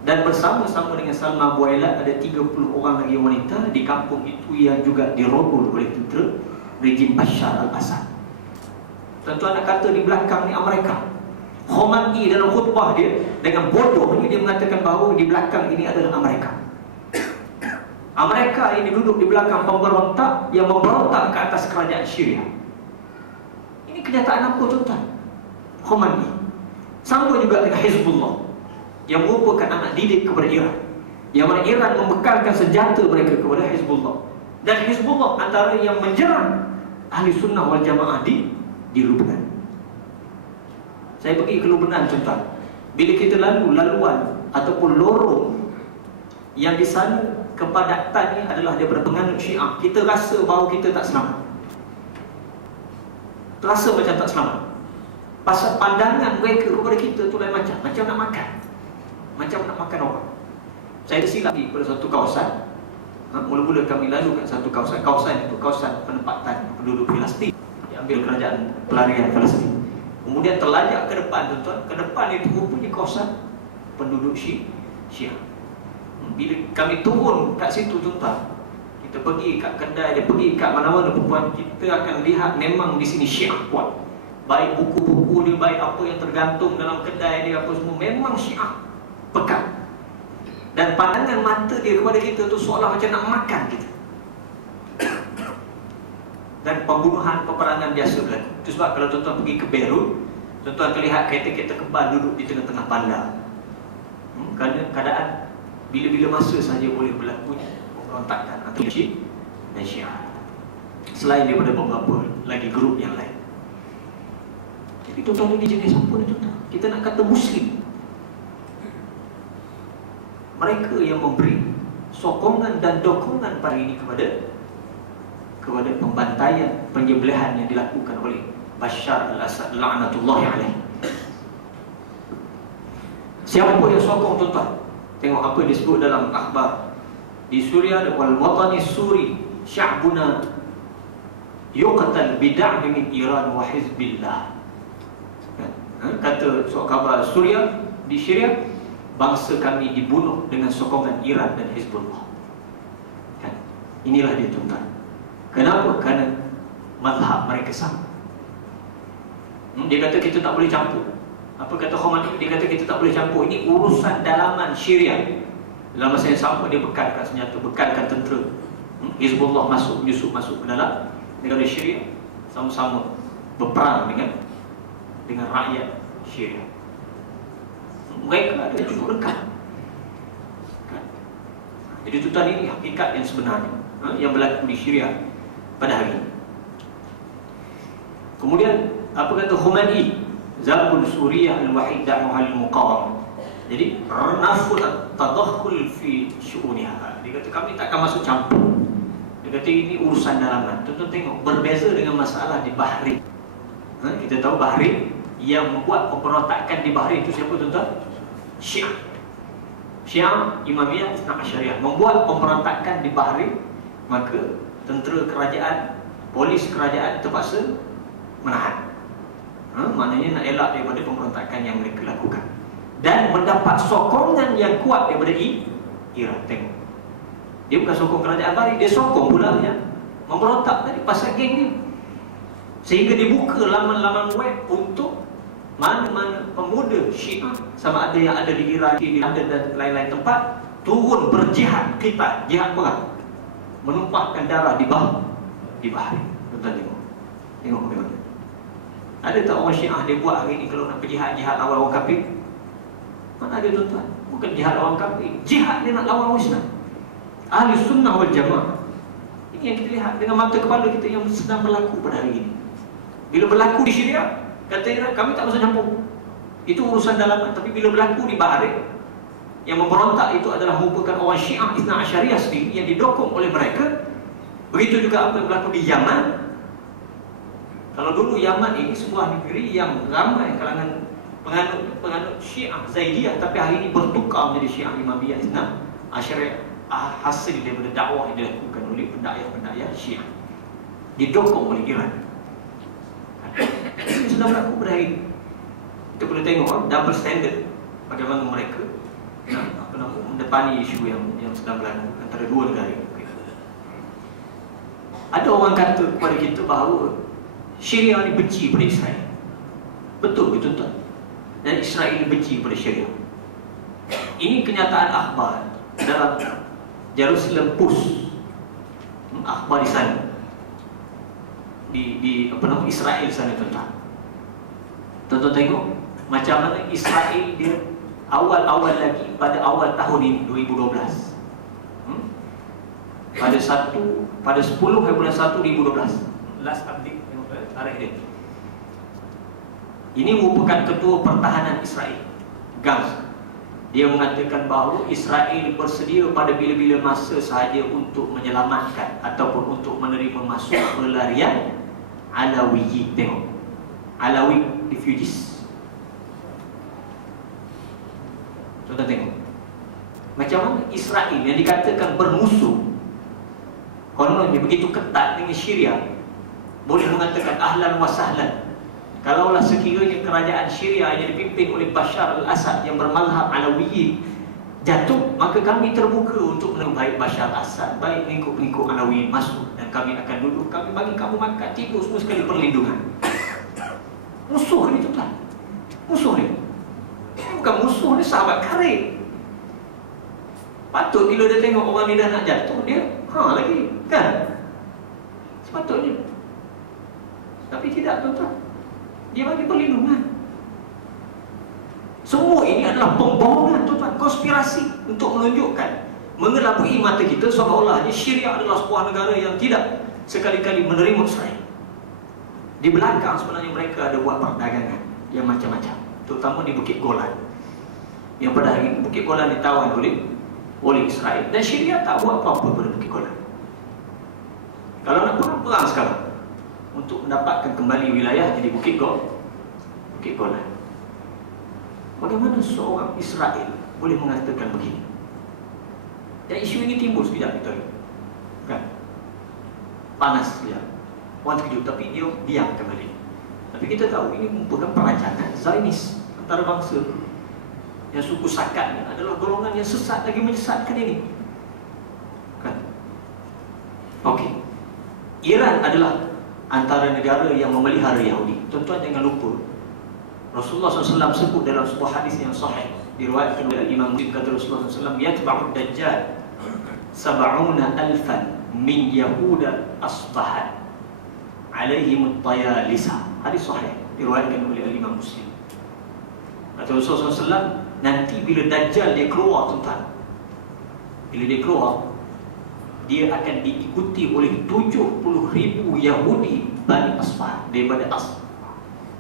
Dan bersama-sama dengan Salma Buailat ada 30 orang lagi wanita di kampung itu yang juga dirogol oleh tentera rejim Bashar al-Assad. Tuan-tuan nak kata di belakang ni Amerika. Khomeini dalam khutbah dia dengan bodohnya dia mengatakan bahawa di belakang ini adalah Amerika. Amerika ini duduk di belakang pemberontak yang memberontak ke atas kerajaan Syria. Ini kenyataan apa tuan-tuan? Khomeini. Sama juga dengan Hizbullah yang merupakan anak didik kepada Iran, yang mana Iran membekalkan senjata mereka kepada Hizbullah. Dan Hizbullah antara yang menyerang ahli sunnah wal jamaah di Lubnan. Saya pergi ke Lubnan tuan-tuan. Bila kita laluan ataupun lorong yang di sana kepadatannya adalah daripada penganut Syiah, kita rasa bahawa kita tak selamat. Terasa macam tak selamat. Pasal pandangan mereka kepada kita tu lain macam nak makan. Macam nak makan orang. Saya tersilap pada satu kawasan. Mula-mula kami lalu kat satu kawasan. Kawasan itu kawasan penempatan penduduk Palestin, diambil kerajaan pelarian Palestin. Kemudian terlajak ke depan tuan-tuan. Ke depan itu rupanya kawasan penduduk Syiah. Bila kami turun kat situ tuan-tuan, kita pergi kat kedai dia, pergi kat mana-mana perempuan, kita akan lihat memang di sini Syiah kuat. Baik buku-buku dia, baik apa yang tergantung dalam kedai dia, apa semua memang Syiah pekat. Dan pandangan mata dia kepada kita tu seolah macam nak makan kita. Dan pembunuhan, peperangan biasa berlaku. Itu sebab kalau tuan-tuan pergi ke Beirut, tuan-tuan terlihat kereta-kereta kebal duduk di tengah-tengah bandar. Kerana keadaan bila-bila masa saja boleh berlaku pemberontakan antara Syiah dan Syiah. Selain daripada beberapa lagi grup yang lain. Jadi tuan-tuan ini jenis apa ni tuan-tuan? Kita nak kata Muslim. Mereka yang memberi sokongan dan dokongan pada ini kepada pembantaian, penyembelihan yang dilakukan oleh Bashar al-Assad la'natullahi alaih. Siapa yang sokong tuan-tuan? Tengok apa disebut dalam akhbar di Suria, wal watani suri sya'buna yuqtal bid'ah min Iran wa hizbillah. Kata surat khabar Suria di Syria, bangsa kami dibunuh dengan sokongan Iran dan Hizbullah. Kan? Inilah dia tuan-tuan. Kenapa? Kerana mazhab mereka sama. Dia kata kita tak boleh campur. Apa kata Khomeini? Dia kata kita tak boleh campur. Ini urusan dalaman Syria. Dalam masa yang sama dia bekalkan senjata, bekalkan tentera. Hizbullah menyusup masuk ke dalam negara Syria, sama-sama berperang dengan rakyat Syria. Mereka ada cukup dekat. Kan? Jadi tuan ini hakikat yang sebenarnya yang berlaku di Syria pada hari ini. Kemudian apa kata Khomeini? Zabul Suriah al-wahid da'wah al-muqawamah. Jadi naful tadakhul fi syu'uniha. Dia kata kami tak akan masuk campur. Dia kata ini urusan dalaman. Tuan-tuan tengok, berbeza dengan masalah di Bahrain. Kita tahu Bahrain yang membuat pemberontakan di Bahrain itu siapa tuan-tuan? Syiah. Syiah Imamiyah Isna Asyariah membuat pemberontakan di Bahrain, maka tentera kerajaan, polis kerajaan terpaksa menahan. Maknanya nak elak daripada pemberontakan yang mereka lakukan. Dan mendapat sokongan yang kuat daripada Iran. Tengok, dia bukan sokong kerajaan Bahrain, dia sokong pula yang memberontak tadi pasal geng ni. Sehingga dibuka laman-laman web untuk Mana-mana pemuda Syiah, sama ada yang ada di Iran, di London dan lain-lain tempat, turun berjihad, kita jihad perang, menumpahkan darah di bahar. Tuan tengok bagaimana. Ada tak orang Syiah dia buat hari ni kalau nak berjihad lawan orang kafir? Mana ada tuan-tuan? Bukan jihad lawan kafir, jihad dia nak lawan orang Islam. Ahli sunnah wal jamaah. Ini yang kita lihat dengan mata kepala kita yang sedang berlaku pada hari ini. Bila berlaku di Syria, kata Iran, kami tak usah campur, itu urusan dalaman. Tapi bila berlaku di Bahrain, yang memberontak itu adalah merupakan orang Syiah Ithna Asyariyah sendiri yang didokong oleh mereka. Begitu juga apa yang berlaku di Yaman. Kalau dulu Yaman ini sebuah negeri yang ramai kalangan penganut Syiah Zaidiyah, tapi hari ini bertukar menjadi Syiah Imamiyah Ithna Asyariyah, hasil daripada dakwah yang dilakukan oleh pendakwah Syiah, didokong oleh Iran. Ini sudah berlaku pada hari ini. Kita boleh tengok double standard bagaimana mereka mendepani isu yang sedang berlaku antara dua negara. Ada orang kata kepada kita bahawa Syria ni benci pada Israel. Betul ke tuan-tuan? Dan Israel ni benci pada Syria. Ini kenyataan akhbar dalam Jerusalem Post, akhbar di sana, di Israel sana, tuan-tuan. Tuan-tuan tengok macam mana Israel dia awal-awal lagi pada awal tahun ini 2012. Pada 10 bulan 1 2012. Last update tengok tarikh dia. Ini merupakan ketua pertahanan Israel, Gantz. Dia mengatakan bahawa Israel bersedia pada bila-bila masa sahaja untuk menyelamatkan ataupun untuk menerima masuk pelarian Alawiyin. Tengok, Alawi refugees. Tuan-tuan tengok macam mana Israel yang dikatakan bermusuh, kononnya begitu ketat dengan Syria, boleh mengatakan ahlan wa sahlan. Kalaulah sekiranya kerajaan Syria yang dipimpin oleh Bashar al-Assad yang bermazhab Alawiyin jatuh, maka kami terbuka untuk menerima baik Bashar al-Assad, baik pengikut-pengikut Alawiyin masuk, dan kami akan duduk, kami bagi kamu makan, tidur, semua sekali perlindungan. Musuh ni tuan-tuan, musuh ni. Bukan musuh ni, sahabat karib. Patut bila dia tengok orang ni dah nak jatuh, dia lagi, kan? Sepatutnya. Tapi tidak, tuan-tuan. Dia bagi perlindungan. Semua ini adalah pembohongan, tuan-tuan, konspirasi untuk menunjukkan, mengelabui mata kita seolah-olahnya Syria adalah sebuah negara yang tidak sekali-kali menerima Israel. Di belakang sebenarnya mereka ada buat perdagangan yang macam-macam, terutama di Bukit Golan, yang pada hari ini Bukit Golan ditawan oleh Israel, dan Syria tak buat apa-apa pada Bukit Golan. Kalau nak perang sekarang untuk mendapatkan kembali wilayah jadi Bukit Golan. Bagaimana seorang Israel boleh mengatakan begini? Dan isu ini timbul sekejap, kita kan? Panas sekejap, orang terkejut, tapi dia diam kembali. Tapi kita tahu ini merupakan perancangan Zionis antarabangsa, yang suku Sakat adalah golongan yang sesat lagi menyesatkan ini, kan? Okey, Iran adalah antara negara yang memelihara Yahudi. Tuan-tuan jangan lupa, Rasulullah SAW sebut dalam sebuah hadis yang sahih, diriwayatkan oleh Imam Muslim, kata Rasulullah SAW, yatba'ud dajjal 70,000 min Yahuda Asbahan alaihim at-tayalisa. Hadis sahih diriwayatkan oleh Imam Muslim. Kata Rasulullah SAW, nanti bila Dajjal dia keluar, tuan-tuan, bila dia keluar, dia akan diikuti oleh 70,000 Yahudi Bani Asbahan, daripada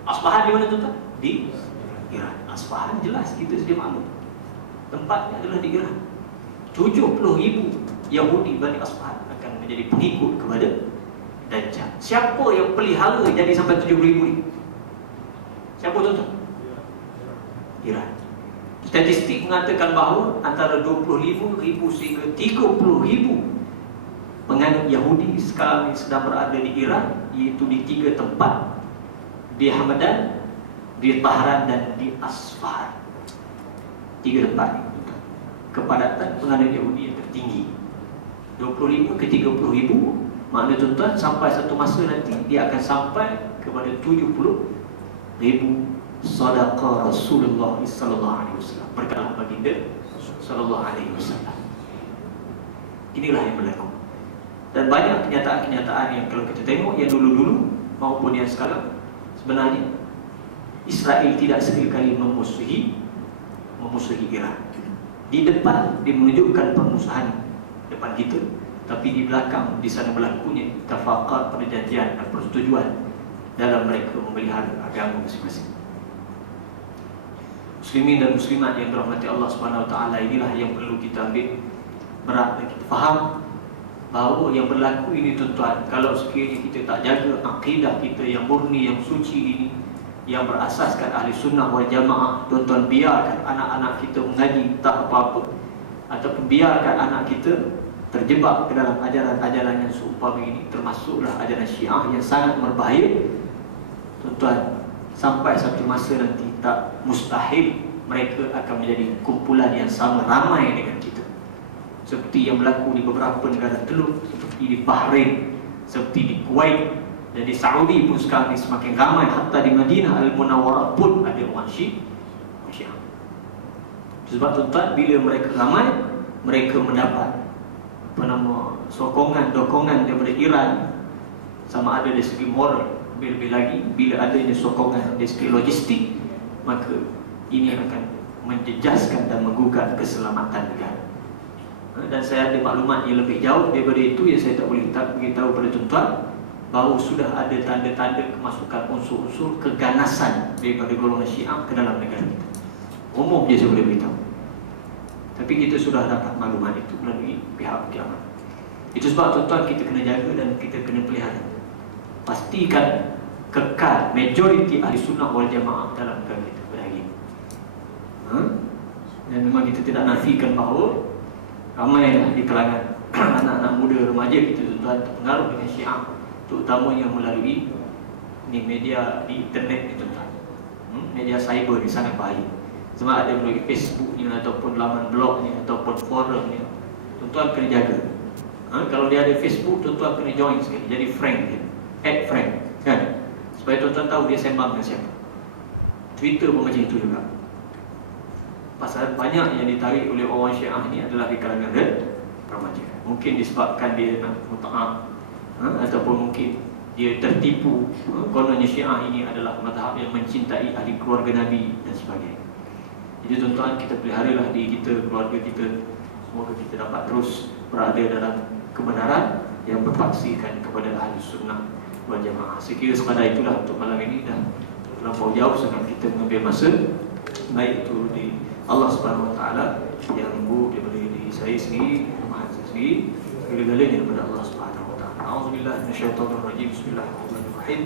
Asbahan di mana, tuan-tuan? Di Iran. Asbahan jelas kita sedia maklum, tempatnya adalah di Iran. 70,000 Yahudi Bani Asbahan akan menjadi pengikut kepada Dajjal. Siapa yang pelihara jadi sampai 70,000 ni? Siapa, tuan-tuan? Iran. Statistik mengatakan bahawa antara 25,000 sehingga 30,000 penganut Yahudi sekarang ini sedang berada di Iran, iaitu di 3 tempat, di Hamadan, di Tahran, dan di Asfahan. 3 tempat ini kepadatan penganut Yahudi yang tertinggi. 25 ke 30,000, maknanya, tuan-tuan, sampai satu masa nanti dia akan sampai kepada 70,000 Sadaqa Rasulullah sallallahu alaihi wasallam. Berkatalah baginda sallallahu alaihi wasallam. Inilah yang berlaku. Dan banyak kenyataan-kenyataan yang kalau kita tengok yang dulu-dulu maupun yang sekarang, sebenarnya Israel tidak sekali-kali memusuhi Iran. Di depan dia menunjukkan permusuhan depan kita, tapi di belakang di sana berlakunya tafakat, perjanjian dan persetujuan dalam mereka memelihara agama masing-masing. Muslimin dan muslimat yang dirahmati Allah Subhanahu Wa Taala, inilah yang perlu kita ambil berat dan kita faham bahawa yang berlaku ini tuan-tuan, kalau sekiranya kita tak jaga akidah kita yang murni, yang suci ini, yang berasaskan ahli sunnah wal jamaah, tuan-tuan biarkan anak-anak kita mengaji tak apa-apa, ataupun biarkan anak kita terjebak ke dalam ajaran-ajaran yang seumpama ini, termasuklah ajaran Syiah yang sangat berbahaya, tuan-tuan, sampai satu masa nanti tak mustahil mereka akan menjadi kumpulan yang sama ramai dengan kita, seperti yang berlaku di beberapa negara teluk, seperti di Bahrain, seperti di Kuwait, dan di Saudi pun sekarang ini semakin ramai. Hatta di Madinah Al-Munawwarah pun ada orang Syiah. Sebab tuan-tuan, bila mereka ramai, mereka mendapat sokongan-dokongan daripada Iran, sama ada dari segi moral, lebih-lebih lagi bila adanya sokongan dari segi logistik, maka ini akan menjejaskan dan menggugat keselamatan negara. Dan saya ada maklumat yang lebih jauh daripada itu yang saya tak boleh beritahu pada tuan-tuan, bahawa sudah ada tanda-tanda kemasukan unsur-unsur keganasan daripada golongan Syiah ke dalam negara kita. Umum je saya boleh beritahu, tapi kita sudah dapat maklumat itu melalui pihak kiamat. Itu sebab tuan-tuan, kita kena jaga dan kita kena pelihara. Pastikan kekal majoriti ahli sunnah wal jamaah dalam negara kita berhari. Dan memang kita tidak nafikan bahawa ramailah di kalangan anak-anak muda, remaja kita tuan-tuan terpengaruh dengan Syiah, terutamanya melalui media di internet ni tuan-tuan. Media cyber ni sangat bahaya. Sama ada melalui Facebook ni, ataupun laman blog ni, ataupun forum ni, tuan-tuan kena jaga. Kalau dia ada Facebook, tuan-tuan kena join sekali, jadi friend dia, add friend, kan? Supaya tuan-tuan tahu dia sembang dengan siapa. Twitter pun macam itu juga. Pasal banyak yang ditarik oleh orang Syiah ni adalah di kalangan remaja. Mungkin disebabkan dia nak muta'ah, ataupun mungkin dia tertipu, kononnya Syiah ini adalah mazhab yang mencintai ahli keluarga Nabi dan sebagainya. Jadi tuan-tuan, kita peliharalah diri kita, keluarga kita. Semoga kita dapat terus berada dalam kebenaran yang berpaksikan kepada ahli sunnah wal jamaah. Sekiranya sekadar itulah untuk malam ini, dan terlampau jauh sangat kita mengambil masa, baik itu di Allah Subhanahu Wa Taala yang membuat daripada diri saya sendiri, rumah saya sendiri, segala-galanya daripada Allah Subhanahu Wa Taala. A'udzubillahi minasyaitonir rajim. Bismillahirrahmanirrahim.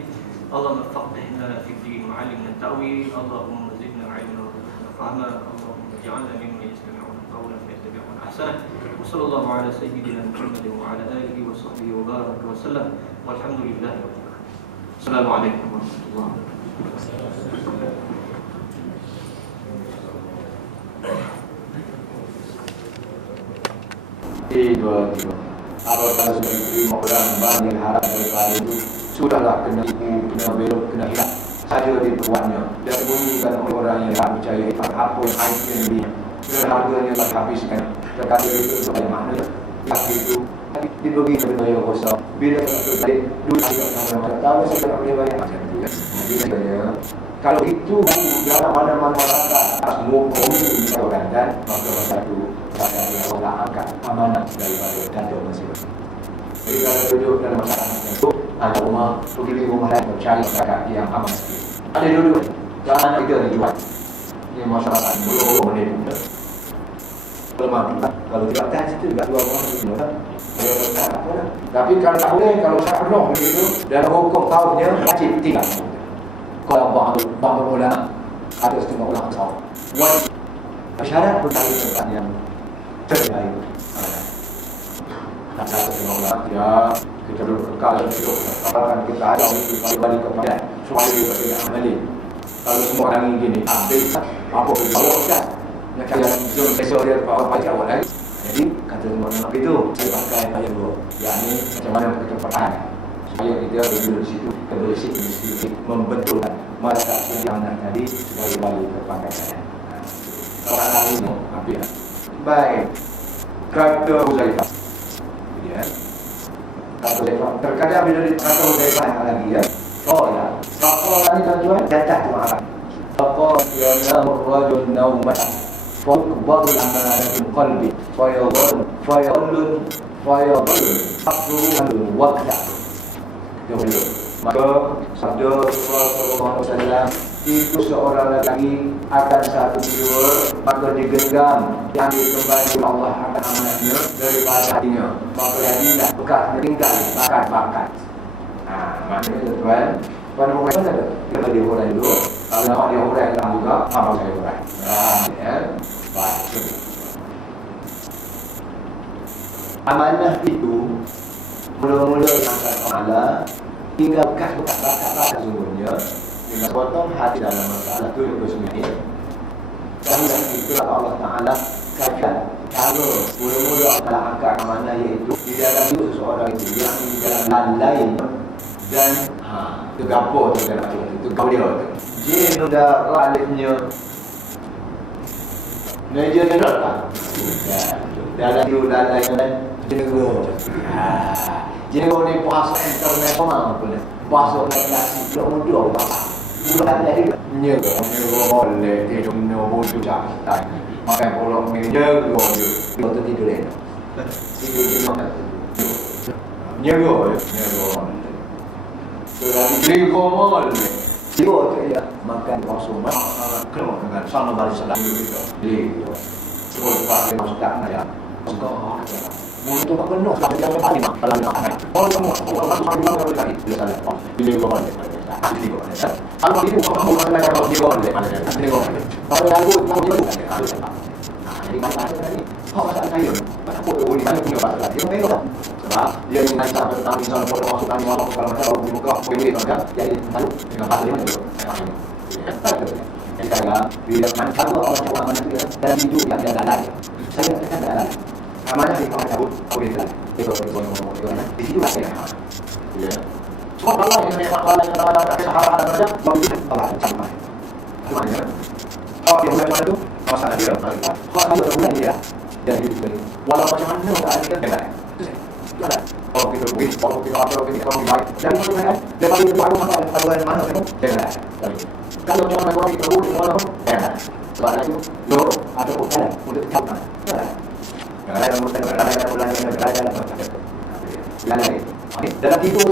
Allahumma faqihna fid din wa 'allimna at-ta'wil. Allahumma zidna 'ilman wa zidna fahma. Allahumma ij'alna mimman yastami'una al-qawla fayattabi'una ahsana. Wa sallallahu 'ala sayyidina Muhammadin wa 'ala alihi wa sahbihi wa baraka wa sallam. Walhamdulillahi rabbil alamin. Assalamualaikum warahmatullahi wabarakatuh. Dua. Apabila sudah diterima orang banding harap daripada itu, sudahlah kena tipu, kena belok, kena hilang saja dibuatnya. Dan bunyikan orang yang tak percaya apa yang hasilnya dirinya, dan harganya tak habiskan. Terkadang itu sebagai makna tapi itu diberi kepada yang kosong. Bila terjadi dulu kita tahu saya tak boleh bayar macam itu ya. Jadi saya kalau itu dalam mana-mana masyarakat semua komisi dilakukan, maka satu saya Allah angkat amanah daripada datuk masing-masing. Jadi kalau duduk dalam masyarakat itu, ada rumah, pergi rumah lain mencari masyarakat yang aman sikit. Ada dulu, jangan kita dijual. Ini masyarakat belum menipu. Lemah juga. Kalau tidak tahan situ juga dua orang itu juga. Tapi kalau tak boleh, kalau tak penuh begitu, dalam hukum tahunnya wajib tinggal. Kalau bangun ulama, ada setengah ulama tahu. Wajib. Syarat pun dari tempat yang terbaik. Tak satu setengah ulama, ya kita dulu kekal hidup. Apakah kita ada kembali kepada suami berbeda amali. Kalau semua orang ini ambil apa berbawa dah. Nak kaya zon besok dia bawa pajak awal lagi. Jadi kata semua orang itu saya pakai payah dua. Yang ini macam mana kita pakai. supaya kita duduk di situ kebersih sedikit membetulkan masa yang tadi sebagai balik kepada saya. Orang ini apa ya? Baik. Kata Huzaifah. Ya. Kata Huzaifah. Terkadang bila kata Huzaifah lagi ya. Oh ya. Kalau tadi tuan jatah tu apa? Faqala ya namur rajul naumat faqbal amanatul qalbi fayadhun aqruhu waqta. Maka sabda Rasulullah SAW itu seorang lelaki akan satu jiwa maka digenggam diambil kembali Allah akan amanatnya daripada hatinya maka jadilah bekas meninggal bakat-bakat. Maknanya tuan pada orang mana ada? Kita dia orang dulu. Kalau nama dia orang yang juga, apa saya orang? Ya, baik. Amanah itu mula-mula angkat kepala hingga bekas bakat sesungguhnya dengan potong hati dalam masalah itu yang bersembunyi. Dan itu Allah Taala katakan kalau mula-mula angkat amanah iaitu di dalam hidup seseorang itu yang di dalam lain dan itu gapo tu kan itu kau dia tu dia sudah alifnya meja ni tak ya dalam dia dalam jengo jengo ni puasa internasional pun puasa nasi tak mudah apa bukan jadi nyego boleh tidur bodoh tak makan polong nyego dia tu tidur ni tidur di mana nyego Jadi komol. Siapa tu ya makan kosong kalau dengan sama baris salam itu. Jadi sebab masuk tak ya. Kau untuk apa penuh tapi jangan paling kalau nak. Kalau kamu orang lagi dia salah. Jadi komol. Jadi komol. Kalau itu kamu orang lain kalau dia komol. Jadi komol. Kalau aku itu jadi masalah tadi. Kau masalah saya. Aku boleh banyak punya masalah. Dia memang sebab dia ingin sampai tentang misalnya foto masukan yang Allah kalau macam orang buka boleh kan jadi lalu dengan pasal ini jadi saya bila macam Allah mana dia dalam hidup yang dia dalam saya katakan dalam amanah di kawan cabut boleh dalam itu di situ lah saya ya semua Allah yang memang Allah yang ada sahabat ada bagi Allah sama maknanya oh dia mulai itu masalah dia kalau dia mulai dia dan hidup ini walau macam mana keadaan dia ada kalau kita pergi, kalau kita apa, kita baik. Jadi kalau saya, lepas itu baru masuk ada mana itu, jangan. Kalau cuma orang kita pergi mana pun, jangan. Sebab itu, dulu ada bukan untuk capai. Jangan ada bukan ada bulan yang berada dalam. Jangan. Dalam itu,